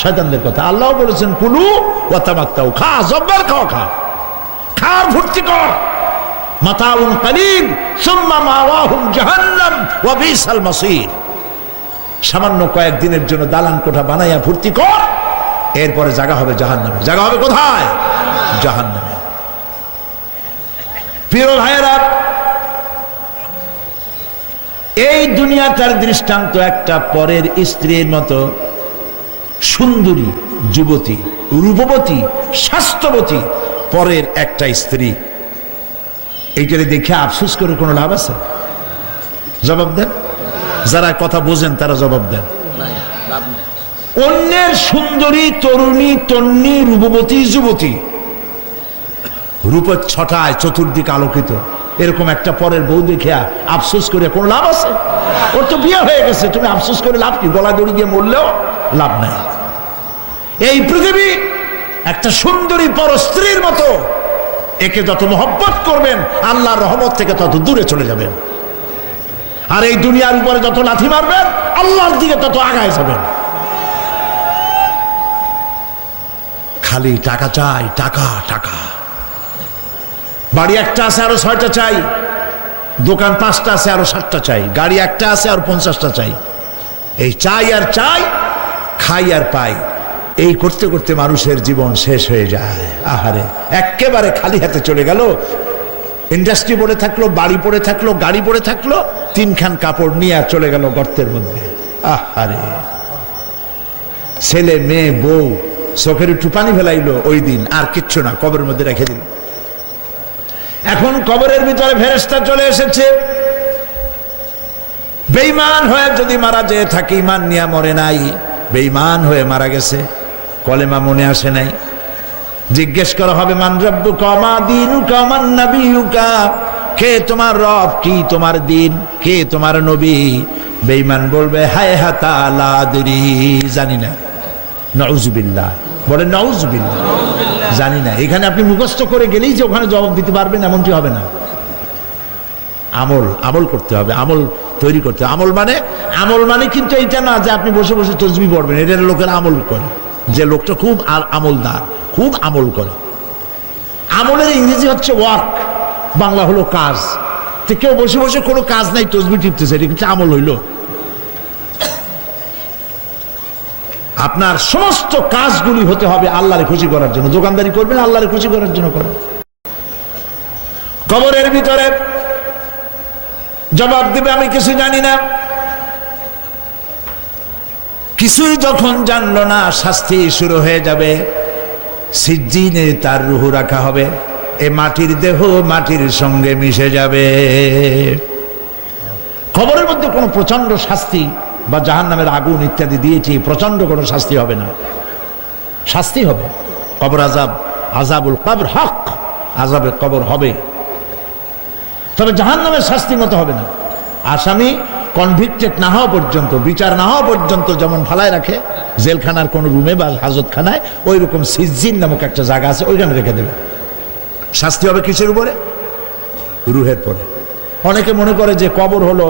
শয়তানদের কথা। আল্লাহ বলেছেন কুলু ওয়া তামাত্তাউ, খা, জব্বার খাও, খা, খার ফুর্তি কর। মাতাউন কালিল সুম্মা মাওয়াহুম জাহান্নাম ওয়া বিসাল মাসির। সামান্য কয়েকদিনের জন্য দালান কোঠা বানাইয়া ফুর্তি কর, এরপরে জায়গা হবে জাহান্নামে। জায়গা হবে কোথায়? জাহান্নামে। প্রিয় ভাইয়েরা, এই দুনিয়াটার দৃষ্টান্ত একটা পরের স্ত্রীর মতো সুন্দরী যুবতী, রূপবতী, স্বাস্থ্যবতী, পরের একটা স্ত্রী, এইটারে দেখে আফসোস করে কোনো লাভ আছে? জবাব দেন, যারা কথা বোঝেন তারা জবাব দেন। অন্যের সুন্দরী তরুণী তন্নি রূপবতী যুবতী, রূপের ছটায় চতুর্দিক আলোকিত, এরকম একটা পরের বউ দেখে আফসোস করে কোনো লাভ আছে? ওর তো বিয়ে হয়ে গেছে, তুমি আফসোস করে লাভ কি? গলা দড়ি দিয়ে মরলেও লাভ নাই। এই পৃথিবী একটা সুন্দরী পর স্ত্রীর মতো, একে যত মহব্বত করবেন আল্লাহর রহমত থেকে তত দূরে চলে যাবেন, আর এই দুনিয়ার উপরে যত লাথি মারবেন আল্লাহর দিকে তত আগায় যাবেন। খালি টাকা চাই, টাকা টাকা। বাড়ি একটা আছে আরো 6টা চাই, দোকান 5টা আছে আরো 7টা চাই, গাড়ি একটা আছে আর 50টা চাই। এই চাই আর চাই, খাই আর পাই, এই করতে করতে মানুষের জীবন শেষ হয়ে যায়। আহারে, একেবারে খালি হাতে চলে গেল। ইন্ডাস্ট্রি পড়ে থাকলো, বাড়ি পড়ে থাকলো, গাড়ি পড়ে থাকলো, 3খান কাপড় নিয়ে চলে গেল গর্তের মধ্যে। আহারে, ছেলে মেয়ে বউ চোখের একটু পানি ফেলাইলো ওই দিন, আর কিচ্ছু না, কবরের মধ্যে রেখে দিল। এখন কবরের ভিতরে ফেরেশতা চলে এসেছে। বেঈমান হয়ে যদি মারা যেয়ে থাকে, ঈমান নিয়ে মরে নাই, বেঈমান হয়ে মারা গেছে, কলেমা মনে আসে নাই, জিজ্ঞেস করা হবে মান রাব্বুকা মা দীনুকা মান নাবিয়ুকা, কে তোমার রব, কি তোমার দিন, কে তোমার নবী? বেঈমান বলবে হায় হাতা লা আদরি, জানি না। নাউযুবিল্লাহ, বলে নাউযুবিল্লাহ, জানি না। এখানে আপনি মুখস্থ করে গেলেই যে ওখানে জবাব দিতে পারবেন এমনটি হবে না। আমল করতে হবে, আমল তৈরি করতে হবে। আমল মানে কিন্তু এইটা না যে আপনি বসে বসে তসবিহ পড়বেন, এটা লোকের আমল করে, যে লোকটা খুব আমলদার, খুব আমল করে। আমলের ইংরেজি হচ্ছে ওয়ার্ক, বাংলা হলো কাজ। তো কেউ বসে বসে কোনো কাজ নাই তসবিহ টিপতেছে, এটা কিন্তু আমল হইল? আপনার সমস্ত কাজগুলি হতে হবে আল্লাহরে খুশি করার জন্য। দোকানদারি করবেন আল্লাহরে খুশি করার জন্য করেন। কবরের ভিতরে জবাব দেবে আমি কিছু জানি না। কিছুই যখন জানলো না, শাস্তি শুরু হয়ে যাবে। সিজ্জিনে তার রূহ রাখা হবে, এ মাটির দেহ মাটির সঙ্গে মিশে যাবে। কবরের মধ্যে কোনো প্রচন্ড শাস্তি বা জাহান্নামের আগুন ইত্যাদি দিয়েছি, প্রচন্ড কোনো শাস্তি হবে না। শাস্তি হবে কবর আযাব, আযাবুল কবর হক, আযাবে কবর হবে, তবে জাহান্নামের শাস্তি মতো হবে না। আসামি কনভিক্টেড না হওয়া পর্যন্ত, বিচার না হওয়া পর্যন্ত যেমন ফালায় রাখে জেলখানার কোনো রুমে বা হাজতখানায়, ওই রকম সিজ্জিন নামক একটা জায়গা আছে, ওইখানে রেখে দেবে। শাস্তি হবে কিসের উপরে? রুহের পরে। অনেকে মনে করে যে কবর হলো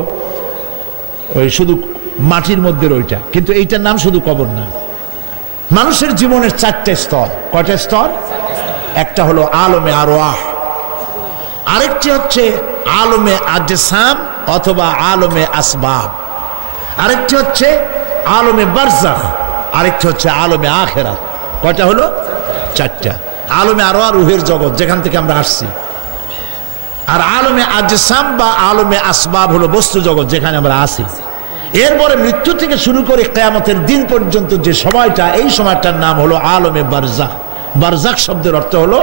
ওই শুধু মাটির মধ্যে ওইটা, কিন্তু এইটার নাম শুধু কবর না। মানুষের জীবনের 4টে স্তর। কয়টা স্তর? একটা হলো আলমে আরওয়াহ, আরেকটি হচ্ছে আলমে আজসাম অথবা আলমে আসবাব, আরেকটি হচ্ছে আলমে বারজাখ, আরেকটি হচ্ছে আলমে আখিরাত। কয়টা হলো? 4টা। আলমে আরওয়াহ রুহের জগৎ, যেখান থেকে আমরা আসছি, আর আলমে আজসাম বা আলমে আসবাব হলো বস্তু জগৎ, যেখানে আমরা আছি। এরপরে মৃত্যু থেকে শুরু করে কিয়ামতের দিন পর্যন্ত যে সময়টা, এই সময়টার নাম হলো আলমে বারজাখ। বারজাখ শব্দের অর্থ হলো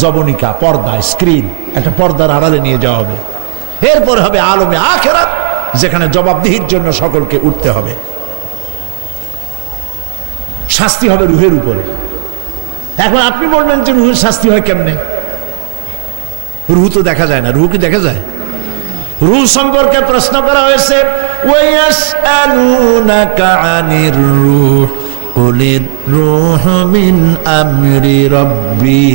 জবনিকা, পর্দা, স্ক্রিন, একটা পর্দার আড়ালে নিয়ে যাওয়া হবে। এরপরে হবে আলমে আখিরাত, যেখানে জবাবদিহির জন্য সকলকে উঠতে হবে। শাস্তি হবে রুহের উপরে। এখন আপনি বলবেন যে রুহের শাস্তি হয় কেমনে? রুহ তো দেখা যায় না। রুহ কি দেখা যায়? রুহ সম্পর্কে প্রশ্ন করা হয়েছে, ওয়ায়াসআলুনাকা আনির রূহ কুলির রূহু মিন আমরি রাব্বি।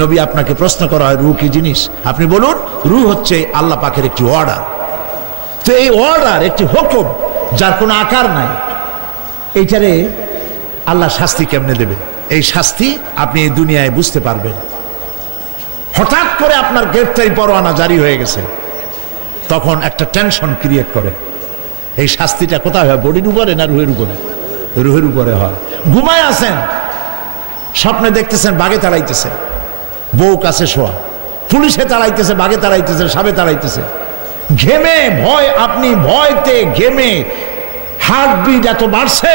নবী, আপনাকে প্রশ্ন করা হয় রূহ কি জিনিস, আপনি বলুন রূহ হচ্ছে আল্লাহ পাকের একটি অর্ডার। তো এই অর্ডার, একটি হুকুম, যার কোনো আকার নাই, এইটারে আল্লাহ শাস্তি কেমনে দেবে? এই শাস্তি আপনি এই দুনিয়ায় বুঝতে পারবেন। হঠাৎ করে আপনার গ্রেফতারি পরোয়ানা জারি হয়ে গেছে, তখন একটা টেনশন ক্রিয়েট করে। এই শাস্তিটা কোথায় হয়? বডির উপরে না রুহের উপরে? রুহের উপরে হয়। ঘুমায় আছেন, স্বপ্নে দেখতেছেন বাঘে তাড়াইতেছে, বউ কাছে শোয়া, পুলিশে তাড়াইতেছে, বাঘে তাড়াইতেছে, সাপে তাড়াইতেছে, ঘেমে ভয়, আপনি ভয়তে ঘেমে হার্টবিট এত বাড়ছে,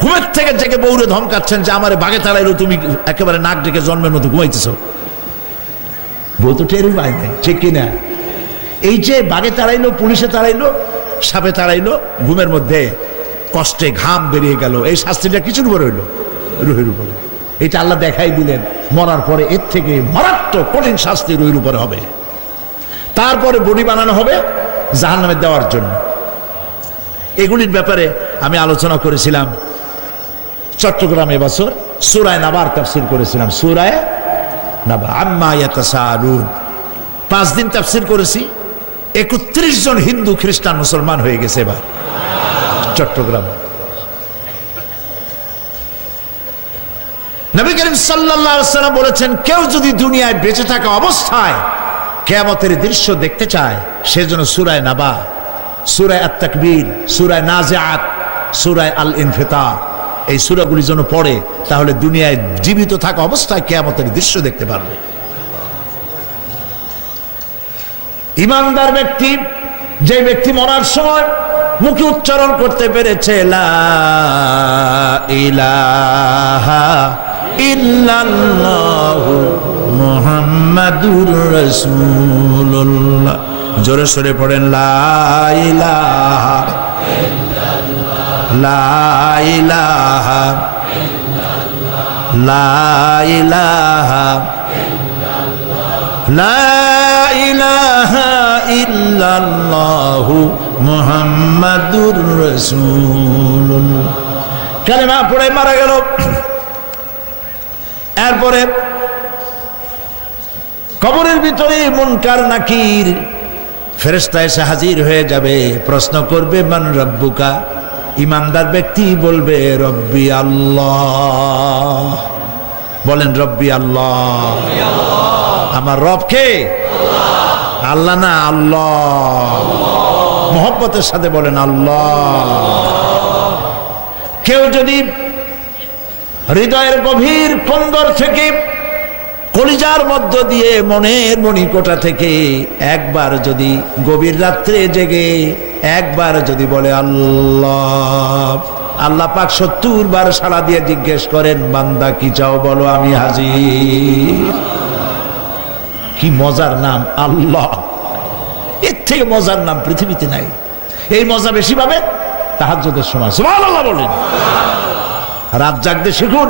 ঘুমের থেকে জেগে বউরে ধমকাচ্ছেন যে আমারে বাগে তাড়াইলো, তুমি একেবারে নাক ডেকে জন্মের মতো ঘুমাইতেছ। বউ তো টেরই পায় নাই, ঠিক কিনা? এই যে বাগে তাড়াইলো, পুলিশে তাড়াইলো, সাপে তাড়াইলো, ঘুমের মধ্যে কষ্টে ঘাম বেরিয়ে গেল, এই শাস্তিটা কিছুর উপরে হইল? রুহের উপরে। এটা আল্লাহ দেখাই দিলেন, মরার পরে এর থেকে মারাত্মক কঠিন শাস্তি রুহের উপরে হবে। তারপরে বডি বানানো হবে জাহান্নামে দেওয়ার জন্য। এগুলির ব্যাপারে আমি আলোচনা করেছিলাম চট্টগ্রামে এবছর সূরায়ে নাবার তাফসীর করেছিলাম। সূরায়ে নাবা আম্মা ইয়াতাসাআলুন 5 দিন তাফসীর করেছি। 31 জন হিন্দু খ্রিস্টান মুসলমান হয়ে গেছে এবার চট্টগ্রামে। নবী করিম সাল্লাল্লাহু আলাইহি ওয়াসাল্লাম বলেছেন, কেউ যদি দুনিয়ায় বেঁচে থাকা অবস্থায় কিয়ামতের দৃশ্য দেখতে চায়, সেজন্য সূরায়ে নাবা, সূরায়ে আত-তাকবীর, সূরায়ে নাজিআত, সূরায়ে আল-ইনফিতার, এই সূরাগুলি যেন পড়ে, তাহলে দুনিয়ায় জীবিত থাকা অবস্থায় কিয়ামতের দৃশ্য দেখতে পারবে। ঈমানদার ব্যক্তি, যে ব্যক্তি মরার সময় মুখে উচ্চারণ করতে পেরেছে লা ইলাহা ইল্লাল্লাহু মুহাম্মাদুর রাসূলুল্লাহ, জোরে সোরে পড়েন লা ইলাহা লা ইলাহা লা ইলাহা লা ইলাহা ইল্লাল্লাহু মুহাম্মাদুর রাসূলুল্লাহ। কালেমা পড়ে মারা গেল। এরপরে কবরের ভিতরে মুনকার নাকির ফেরেশতা এসে হাজির হয়ে যাবে, প্রশ্ন করবে মান রব্বুকা। ঈমানদার ব্যক্তি বলবে রব্বি আল্লাহ। বলেন রব্বি আল্লাহ। আমার রব কে? আল্লাহ না, আল্লাহ। মোহব্বতের সাথে বলেন আল্লাহ। কেউ যদি হৃদয়ের গভীর কন্দর থেকে, কলিজার মধ্য দিয়ে, মনের মণিকোটা থেকে একবার যদি গভীর রাত্রে জেগে একবার যদি বলে আল্লাহ, আল্লাহ পাক 70 বার সাড়া দিয়ে জিজ্ঞেস করেন, বান্দা কি চাও বলো, আমি হাজির। কি মজার নাম আল্লাহ! এর থেকে মজার নাম পৃথিবীতে নাই। এই মজা বেশি পাবেন তাহাজ্জুদের সময়। সুবহানাল্লাহ বলেন। রাত জাগতে শিখুন,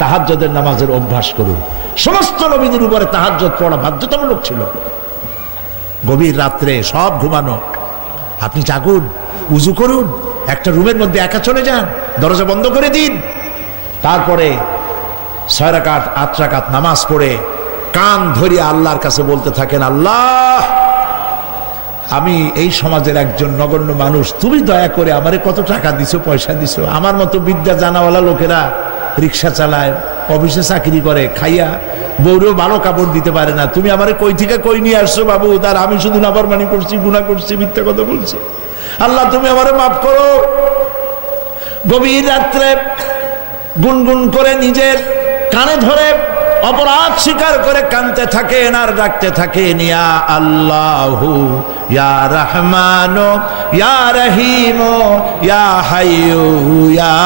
তাহাজ্জুদের নামাজের অভ্যাস করুন। সমস্ত নবীদের উপরে তাহাজ্জুদ পড়া বাধ্যতামূলক ছিল। গভীর রাত্রে সব ঘুমানো, আপনি জাগুন, উজু করুন, একটা রুমের মধ্যে একা চলে যান, দরজা বন্ধ করে দিন, তারপরে 6 রাকাত 8 রাকাত নামাজ পড়ে কান ধরিয়ে আল্লাহর কাছে বলতে থাকেন, আল্লাহ আমি এই সমাজের একজন নগণ্য মানুষ, তুমি দয়া করে আমারে কত টাকা দিছো, পয়সা দিছো। আমার মতো বিদ্যা জানাওয়ালা লোকেরা রিক্সা চালায়, অফিসে চাকরি করে, খাইয়া বউরেও ভালো কাপড় দিতে পারে না। তুমি আমারে কই থেকে কই নিয়ে আসছো বাবু, তার আমি শুধু নাফরমানি করছি, গুনাহ করছি, মিথ্যা কথা বলছি। আল্লাহ তুমি আমারে মাফ করো। গভীর রাত্রে গুনগুন করে নিজের কানে ধরে অপরাধ স্বীকার করে কাঁদতে থাকেন আর ডাকতে থাকেন, ইয়া আল্লাহু ইয়া রহমানু ইয়া রহিমু ইয়া হাইয়ু ইয়া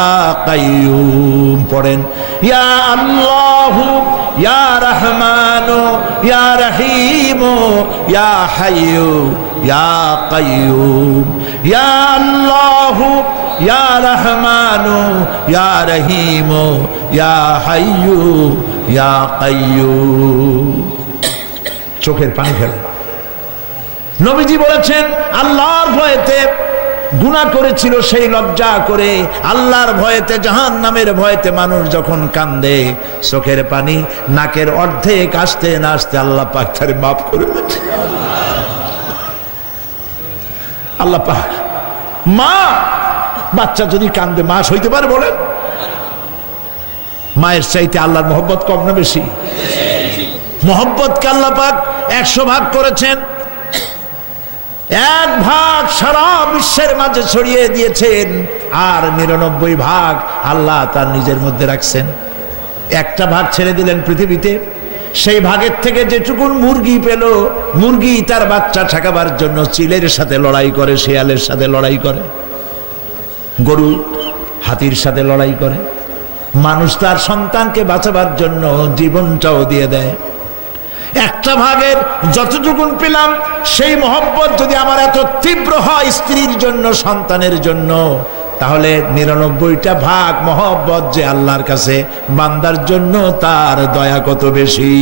কাইয়ুম। পড়েন ইয়া আল্লাহু ইয়া রহমানু ইয়া রহিমু ইয়া হাইয়ু ইয়া কাইয়ুম। ইয়া আল্লাহু ইয়া রহমানু ইয়া রহিমু ইয়া হাইয়ু ইয়া কাইয়ুম। চোখের পানি ফেলে। নবীজি বলেছেন, আল্লাহর ভয়েতে গুনাহ করেছিল সেই লজ্জা করে, আল্লাহর ভয়েতে, জাহান্নামের ভয়েতে মানুষ যখন কান্দে, চোখের পানি নাকের অর্ধেক আসতে না আসতে আল্লাহ পাক তারে মাফ করে দেন। আল্লাহ পাক। মা, বাচ্চা যদি কান্দে মা সইতে পারে বলেন? মায়ের চাইতে আল্লাহর মহব্বত কম না বেশি? মহব্বতকে আল্লাহ পাক 100 ভাগ করেছেন, 1 ভাগ সারা বিশ্বের মাঝে ছড়িয়ে দিয়েছেন, আর 99 ভাগ আল্লাহ তার নিজের মধ্যে রাখছেন। 1টা ভাগ ছেড়ে দিলেন পৃথিবীতে। সেই ভাগের থেকে যেটুকুন মুরগি পেল, মুরগি তার বাচ্চা ঠেকাবার জন্য চিলের সাথে লড়াই করে, শিয়ালের সাথে লড়াই করে। গরু হাতির সাথে লড়াই করে। মানুষ তার সন্তানকে বাঁচাবার জন্য জীবনটাও দিয়ে দেয়। একটা ভাগের যতটুকুন পেলাম সেই মহব্বত যদি আমার এত তীব্র হয় স্ত্রীর জন্য, সন্তানের জন্য, তাহলে 99টা ভাগ মহব্বত যে আল্লাহর কাছে বান্দার জন্য, তার দয়া কত বেশি।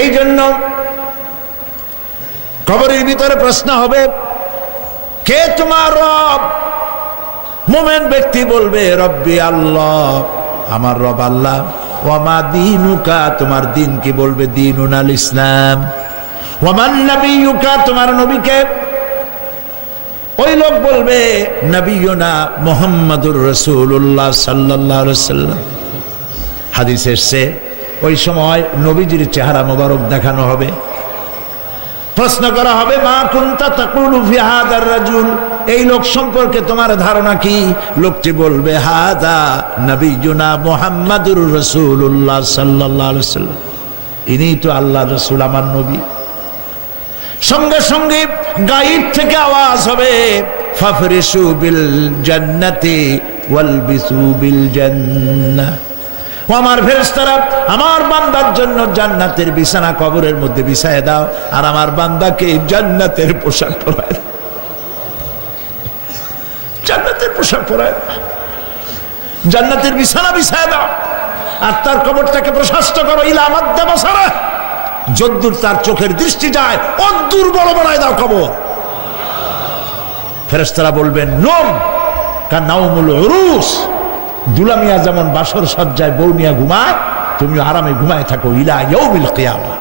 এই জন্য কবরের ভিতরে প্রশ্ন হবে, কে তোমার রব? মুমিন ব্যক্তি বলবে, রব্বি আল্লাহ, আমার রব আল্লাহ। ওয়ামা দীনুকা, তোমার দিন কি? বলবে, দীনুনাল ইসলাম। ওয়ামান নবিয়ুকা, তোমার নবীকে? ওই লোক বলবে, নবিয়ুনা মুহাম্মাদুর রাসূলুল্লাহ সাল্লাল্লাহু আলাইহি ওয়াসাল্লাম। হাদিসে এসেছে ওই সময় নবীজির চেহারা মোবারক দেখানো হবে। প্রশ্ন করা হবে, মা কুনতা তাকুলু ফি হাদার রাজুল, এই লোক সম্পর্কে তোমার ধারণা কি? লোকটি বলবে, হাদা নবিয়ুনা মুহাম্মাদুর রাসূলুল্লাহ সাল্লাল্লাহু আলাইহি ওয়াসাল্লাম, ইনি তো আল্লাহর রাসূল, আমার নবী। সঙ্গে সঙ্গে গায়েব থেকে আওয়াজ হবে, ফাফরিশু বিল জান্নাতি ওয়ালবিসু বিল জান্নাহ। ও আমার ফেরেশতারা, আমার বান্দার জন্য জান্নাতের বিছানা কবরের মধ্যে বিছায় দাও, আর আমার বান্দাকে জান্নাতের পোশাক পরায় দাও। জান্নাতের পোশাক পরায় দাও, জান্নাতের বিছানা বিছায় দাও, আর তার কবরটাকে প্রশস্ত করো। ইলা মাদ্দা বাসারা, যদ্দূর তার চোখের দৃষ্টি যায় অদ্দূর বড় বানায় দাও কবর। ফেরেশতারা বলবেন, নোম কানাউমুল উরুস, দুলামিয়া যেমন বাসর সজ্জায় বউ নিয়া ঘুমায়, তুমি আরামে ঘুমায় থাকো ইলা ইয়াউমিল কিয়ামা।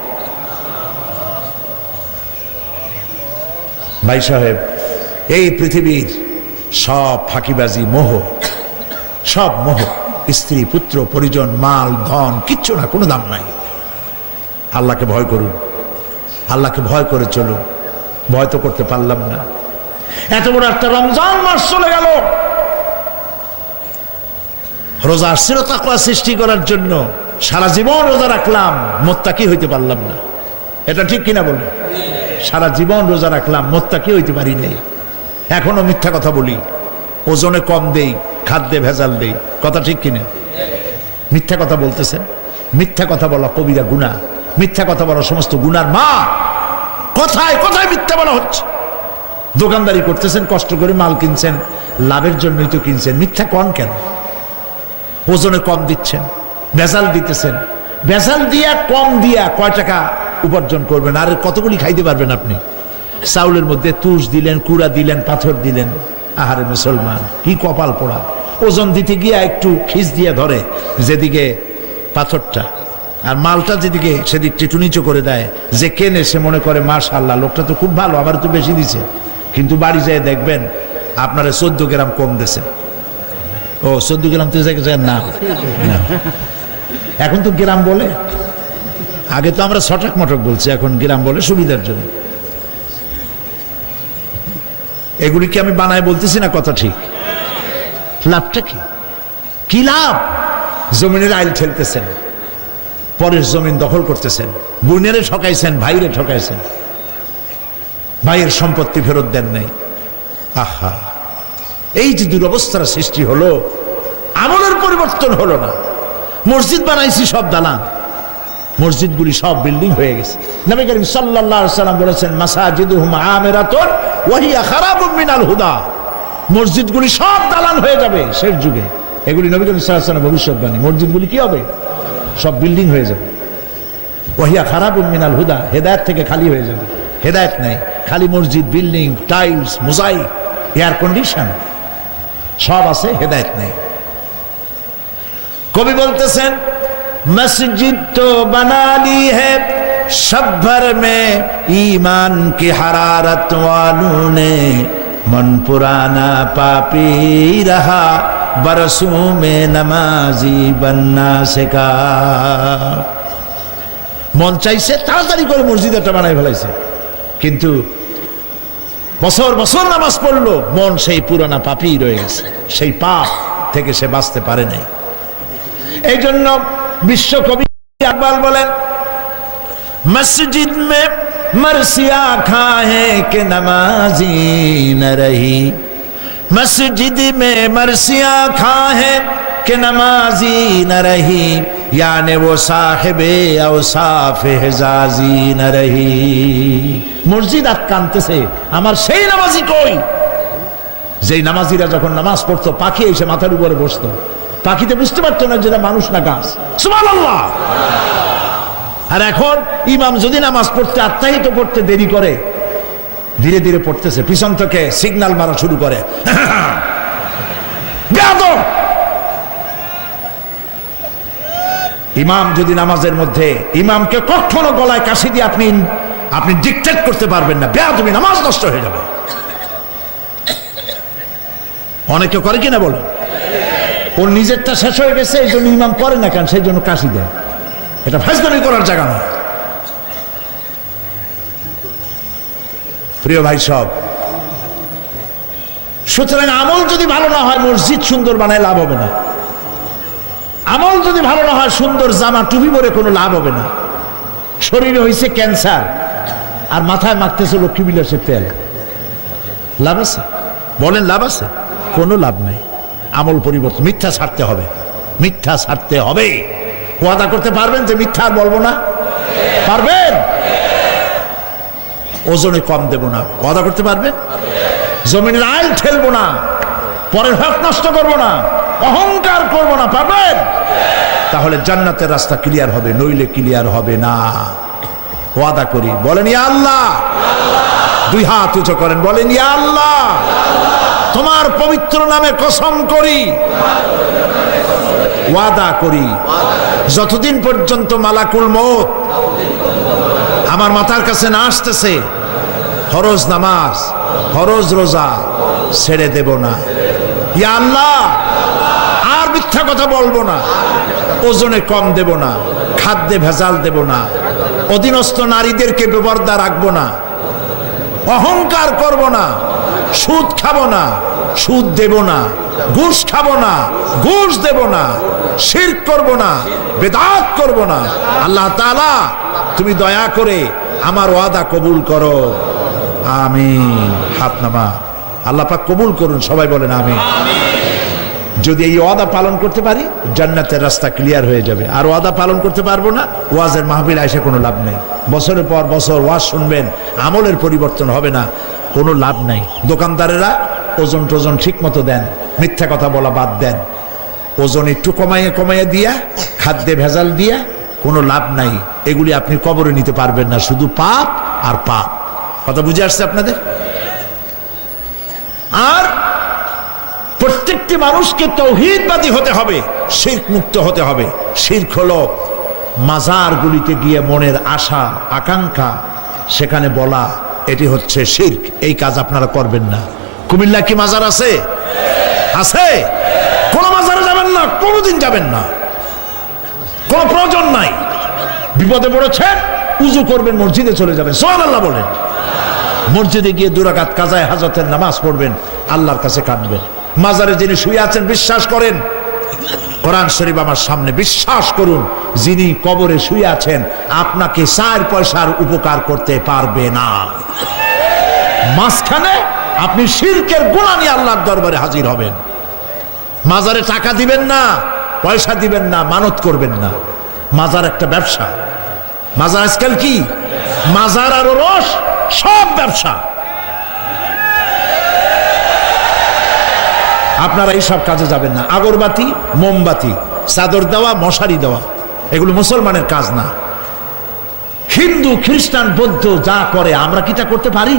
ভাই সাহেব, এই পৃথিবীর সব ফাঁকিবাজি, মোহ, সব মোহ, স্ত্রী, পুত্র, পরিজন, মাল, ধন, কিচ্ছু না, কোনো দাম নাই। আল্লাহকে ভয় করুন, আল্লাহকে ভয় করে চলুন। ভয় তো করতে পারলাম না। এত বড় একটা রমজান মাস চলে গেল, রোজা আসছিল তাকওয়া সৃষ্টি করার জন্য, সারা জীবন রোজা রাখলাম, মুত্তাকি হইতে পারলাম না। এটা ঠিক কিনা বলুন? সারা জীবন রোজা রাখলাম, মুত্তাকি হইতে পারি নাই। এখনো মিথ্যা কথা বলি, ওজনে কম দেই, খাদ্যে ভেজাল দেই। কথা ঠিক কিনা? মিথ্যা কথা বলতেছেন। মিথ্যা কথা বলা কবিরা গুনাহ, মিথ্যা কথা বলা সমস্ত গুনার মা। কথায় কথায় মিথ্যা বলা হচ্ছে। দোকানদারি করতেছেন, কষ্ট করে মাল কিনছেন, লাভের জন্যই তো কিনছেন, মিথ্যা কন কেন? ওজনে কম দিচ্ছেন, ভেজাল দিতেছেন, ভেজাল দিয়া কম দিয়া কয় টাকা উপার্জন করবেন? আর কতগুলি খাইতে পারবেন আপনি? চাউলের মধ্যে তুষ দিলেন, কুড়া দিলেন, পাথর দিলেন। আহারে মুসলমান, কি কপাল পোড়া! ওজন দিতে গিয়া একটু খিস দিয়া ধরে যেদিকে পাথরটা, আর মালটা যেদিকে সেদিক একটু নিচু করে দেয়। যে কেনে সে মনে করে মাশাআল্লাহ, লোকটা তো খুব ভালো, আমার তো বেশি দিছে। কিন্তু বাড়ি যেয়ে দেখবেন আপনারা 14 গ্রাম কম দিছে। ও 14 গ্রাম তো না, এখন তো গ্রাম বলে। আগে তো আমরা ছটাক মটক বলছি, এখন গ্রাম বলে সুবিধার জন্য। এগুলি কি আমি বানায় বলতেছি না? কথা ঠিক। লাভটা কি? কি লাভ? জমিনের আইল ঠেলতেছেন, পরের জমিন দখল করতেছেন, বোনেরে ঠকাইছেন, ভাইরে ঠকাইছেন, ভাইয়ের সম্পত্তি ফেরত দেন নাই। আহা, এই যে দুরবস্থার সৃষ্টি হলো, আমলের পরিবর্তন হলো না। মসজিদ বানাইছি সব দালান, মসজিদগুলি সব বিল্ডিং হয়ে গেছে। নবী করিম সাল্লাল্লাহু আলাইহি ওয়াসাল্লাম বলেছেন, মাসাজিদুহুম আমিরাতুন ওয়া হিয়া খারাবুম মিনাল হুদা, মসজিদগুলি সব দালান হয়ে যাবে শেষ যুগে। এগুলি নবী করিম সাল্লাল্লাহু আলাইহি ওয়াসাল্লাম ভবিষ্যৎবাণী। মসজিদগুলি কি হবে? সব বিল্ডিং হয়ে যাবে। ওয়া হিয়া খারাবুম মিনাল হুদা, হেদায়েত থেকে খালি হয়ে যাবে। হেদায়েত নাই, খালি মসজিদ, building, tiles, mosaic, air condition সব আছে, হেদায়েত নেই। কবি বলতেছেন, मस्जिद तो बना ली है सब भर में ईमान की हरारत वालों ने, मन पुराना पापी रहा बरसों में नमाजी बनना सिखा। মন চাইছে তাড়াতাড়ি করে মসজিদ একটা বানাই ফেলাইছে, কিন্তু বছর বছর নামাজ পড়লো, মন সেই পুরানা পাপী রয়ে গেছে, সেই পাপ থেকে সে বাঁচতে পারে নাই। এই জন্য বিশ্বকবি ইকবাল বলেন, মসজিদ মে মরসিয়া খাহে কে নমাজি ন রহি, मस्जिद में मरसिया खा है कि नमाजी न रही, यानी वो साहिबे औसाफे हिजाजी न रही। মসজিদ আটকানতেছে, আমার সেই নামাজি কই? যেই নামাজিরা যখন নামাজ পড়তো পাখি এসে মাথার উপরে বসতো, পাখিতে বুঝতে পারতো না যেটা মানুষ না গাছ। সুবহানাল্লাহ। আর এখন ইমাম যদি নামাজ পড়তে আত্মাহিত পড়তে দেরি করে, ধীরে ধীরে পড়তেছে, পিছন থেকে সিগন্যাল মারা শুরু করে, বেয়াদব। ইমাম যদি নামাজের মধ্যে, ইমামকে কখনো গলায় কাশি দিয়ে আপনি ডিকটেট করতে পারবেন না, বেয়াদবি, নামাজ নষ্ট হয়ে যাবে। অনেকে করে কিনা বলো, ওর নিজেরটা শেষ হয়ে গেছে এই জন্য ইমাম করে না কেন, সেই জন্য কাশি দেয়। এটা ফাজলামি করার জায়গা না। প্রিয় ভাই সব, সুতরাং আমল যদি ভালো না হয় মসজিদ সুন্দর বানায় লাভ হবে না। আমল যদি ভালো না হয় সুন্দর জামা টুপি পরে কোনো লাভ হবে না। শরীরে হয়েছে ক্যান্সার আর মাথায় মাখতেছে লক্ষ্মী বিলাসের তেল, লাভ আছে? বলেন লাভ আছে? কোনো লাভ নাই। আমল পরিবর্তন, মিথ্যা ছাড়তে হবে, মিথ্যা ছাড়তে হবে। ওয়াদা করতে পারবেন যে মিথ্যা আর বলবো না? পারবেন? ওজনে কম দেব না, ওয়াদা করতে পারবেন? জমিনের আইল ঠেলবো না, পরের হক নষ্ট করবো না, অহংকার করবো না, পারবেন? তাহলে জান্নাতের রাস্তা ক্লিয়ার হবে, নইলে ক্লিয়ার হবে না। ওয়াদা করি, বলেন ইয়া আল্লাহ। দুই হাত উঁচু করেন, বলেন ইয়া আল্লাহ, তোমার পবিত্র নামে কসম করি, ওয়াদা করি, যতদিন পর্যন্ত মালাকুল মউত আমার মাথার কাছে না আসতেছে, ফরজ নামাজ, ফরজ রোজা ছেড়ে দেব না। ইয়া আল্লাহ, আর মিথ্যা কথা বলবো না, ওজনে কম দেব না, খাদ্যে ভেজাল দেব না, অধীনস্থ নারীদেরকে বেপরদা রাখবো না, অহংকার করব না, সুদ খাবো না, সুদ দেব না, ঘুষ খাবো না, ঘুষ দেব না, শিরক করব না, বেদাত করব না। আল্লাহ তাআলা তুমি দয়া করে আমার ওয়াদা কবুল করো, আমিন। হাত নামা। আল্লাহ পাক কবুল করুন, সবাই বলেন আমিন। যদি এই ওয়াদা পালন করতে পারি জান্নাতের রাস্তা ক্লিয়ার হয়ে যাবে। আর ওয়াদা পালন করতে পারবো না, ওয়াজের মাহফিল আইসা কোনো লাভ নেই। বছরের পর বছর ওয়াজ শুনবেন, আমলের পরিবর্তন হবে না, কোনো লাভ নাই। দোকানদারেরা ওজন টোজন ঠিক মতো দেন, মিথ্যা কথা বলা বাদ দেন, ওজন একটু কমাইয়ে দিয়া, খাদ্যে ভেজাল দিয়া কোনো লাভ নাই। এগুলি আপনি কবরে নিতে পারবেন না, শুধু পাপ আর পাপ। কথা বুঝে আসছে আপনাদের? আর প্রত্যেকটি মানুষকে তাওহীদবাদী হতে হবে, শিরক মুক্ত হতে হবে। শিরক হলো মাজারগুলিতে গিয়ে মনের আশা আকাঙ্ক্ষা সেখানে বলা, এটি হচ্ছে শিরক। এই কাজ আপনারা করবেন না। কুমিল্লা কি মাজার আছে? আছে? কোন মাজারে যাবেন না, কোনোদিন যাবেন না, কোনো প্রয়োজন নাই। বিপদে পড়েছেন, উযু করবেন, মসজিদে চলে যাবেন, সুবহানাল্লাহ বলেন। মসজিদে গিয়ে 2 রাকাত কাজায়ে হাজতের নামাজ পড়বেন, আল্লাহর কাছে কাঁদবেন। মাজারে যিনি শুয়ে আছেন বিশ্বাস করেন, কোরআন শরীফ আমার সামনে, বিশ্বাস করুন, যিনি কবরে শুয়ে আছেন আপনাকে 4 পয়সার উপকার করতে পারবে না। মাঝখানে আপনি শিরকের গুনাহ নিয়ে আল্লাহর দরবারে হাজির হবেন। মাজারে টাকা দিবেন না, পয়সা দিবেন না, মানত করবেন না। মাজার একটা ব্যবসা। মাজার আজকাল কি? মাজার আর রস সব ব্যবসা। আপনারা এইসব কাজে যাবেন না। আগরবাতি, মোমবাতি, চাদর দেওয়া, মশারি দেওয়া, এগুলো মুসলমানের কাজ না। হিন্দু, খ্রিস্টান, বৌদ্ধ যা করে আমরা কি তা করতে পারি?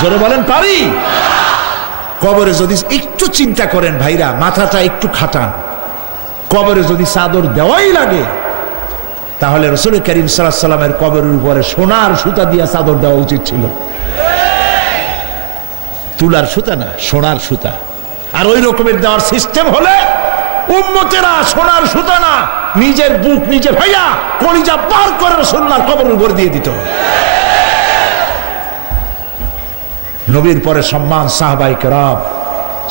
জোরে বলেন, পারি? কবরে যদি একটু চিন্তা করেন ভাইরা, মাথাটা একটু খাটান, কবরে যদি চাদর দেওয়াই লাগে তাহলে রাসূল করিম সাল্লাল্লাহু আলাইহি সাল্লামের কবরের উপরে সোনার সুতা দিয়ে চাদর দেওয়া উচিত ছিল। তুলার সুতা না, সোনার সুতা। আর ওই রকমের দেওয়ার সিস্টেম হলে উম্মতেরা সোনার সুতা না, নিজের বুক নিজে ভাইয়া কলিজা পার করে রাসূলুল্লাহর কবরের উপর দিয়ে দিত। নবীর পরে সম্মান সাহাবায়ে কেরাম।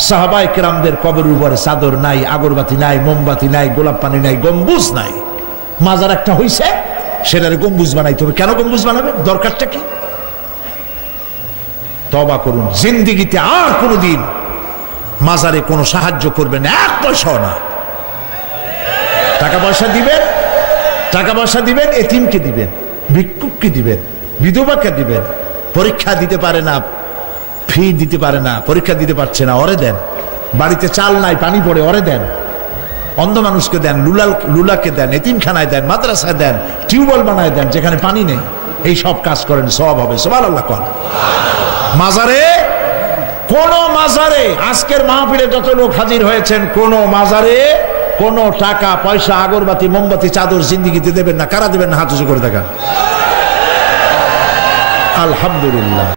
সাহাবায়ে কেরামদের কবরের উপরে চাদর নাই, আগরবাতি নাই, মোমবাতি নাই, গোলাপ পানি নাই, গম্বুজ নাই। মাজার একটা হইছে, সেটারে গম্বুজ বানাইতে হবে। কেন গম্বুজ বানাবে? দরকারটা কি? তওবা করুন, জিন্দেগিতে আর কোনোদিন মাজারে কোনো সাহায্য করবেন, এক পয়সাও না। টাকা পয়সা দিবেন, টাকা পয়সা দিবেন, এতিমকে দিবেন, ভিক্ষুককে দিবেন, বিধবাকে দিবেন। পরীক্ষা দিতে পারে না, ফি দিতে পারে না, পরীক্ষা দিতে পারছে না, ওরে দেন। বাড়িতে চাল নাই, পানি পড়ে, ওরে দেন। অন্ধ মানুষকে দেন, লুলাকে দেন, এতিমখানায় দেন, মাদ্রাসায় দেন, টিউবওয়েল বানায় দেন যেখানে পানি নেই। এই সব কাজ করেন, সওয়াব হবে। সুবহানাল্লাহ কোন। মাজারে, কোন মাজারে, আজকের মাহফিলে যত লোক হাজির হয়েছেন, কোন মাজারে কোনো টাকা পয়সা, আগরবাতি, মোমবাতি, চাদর জিন্দিগিতে দেবেন না। কারা দেবেন না? হাত উঁচু করে দেখান। আলহামদুলিল্লাহ।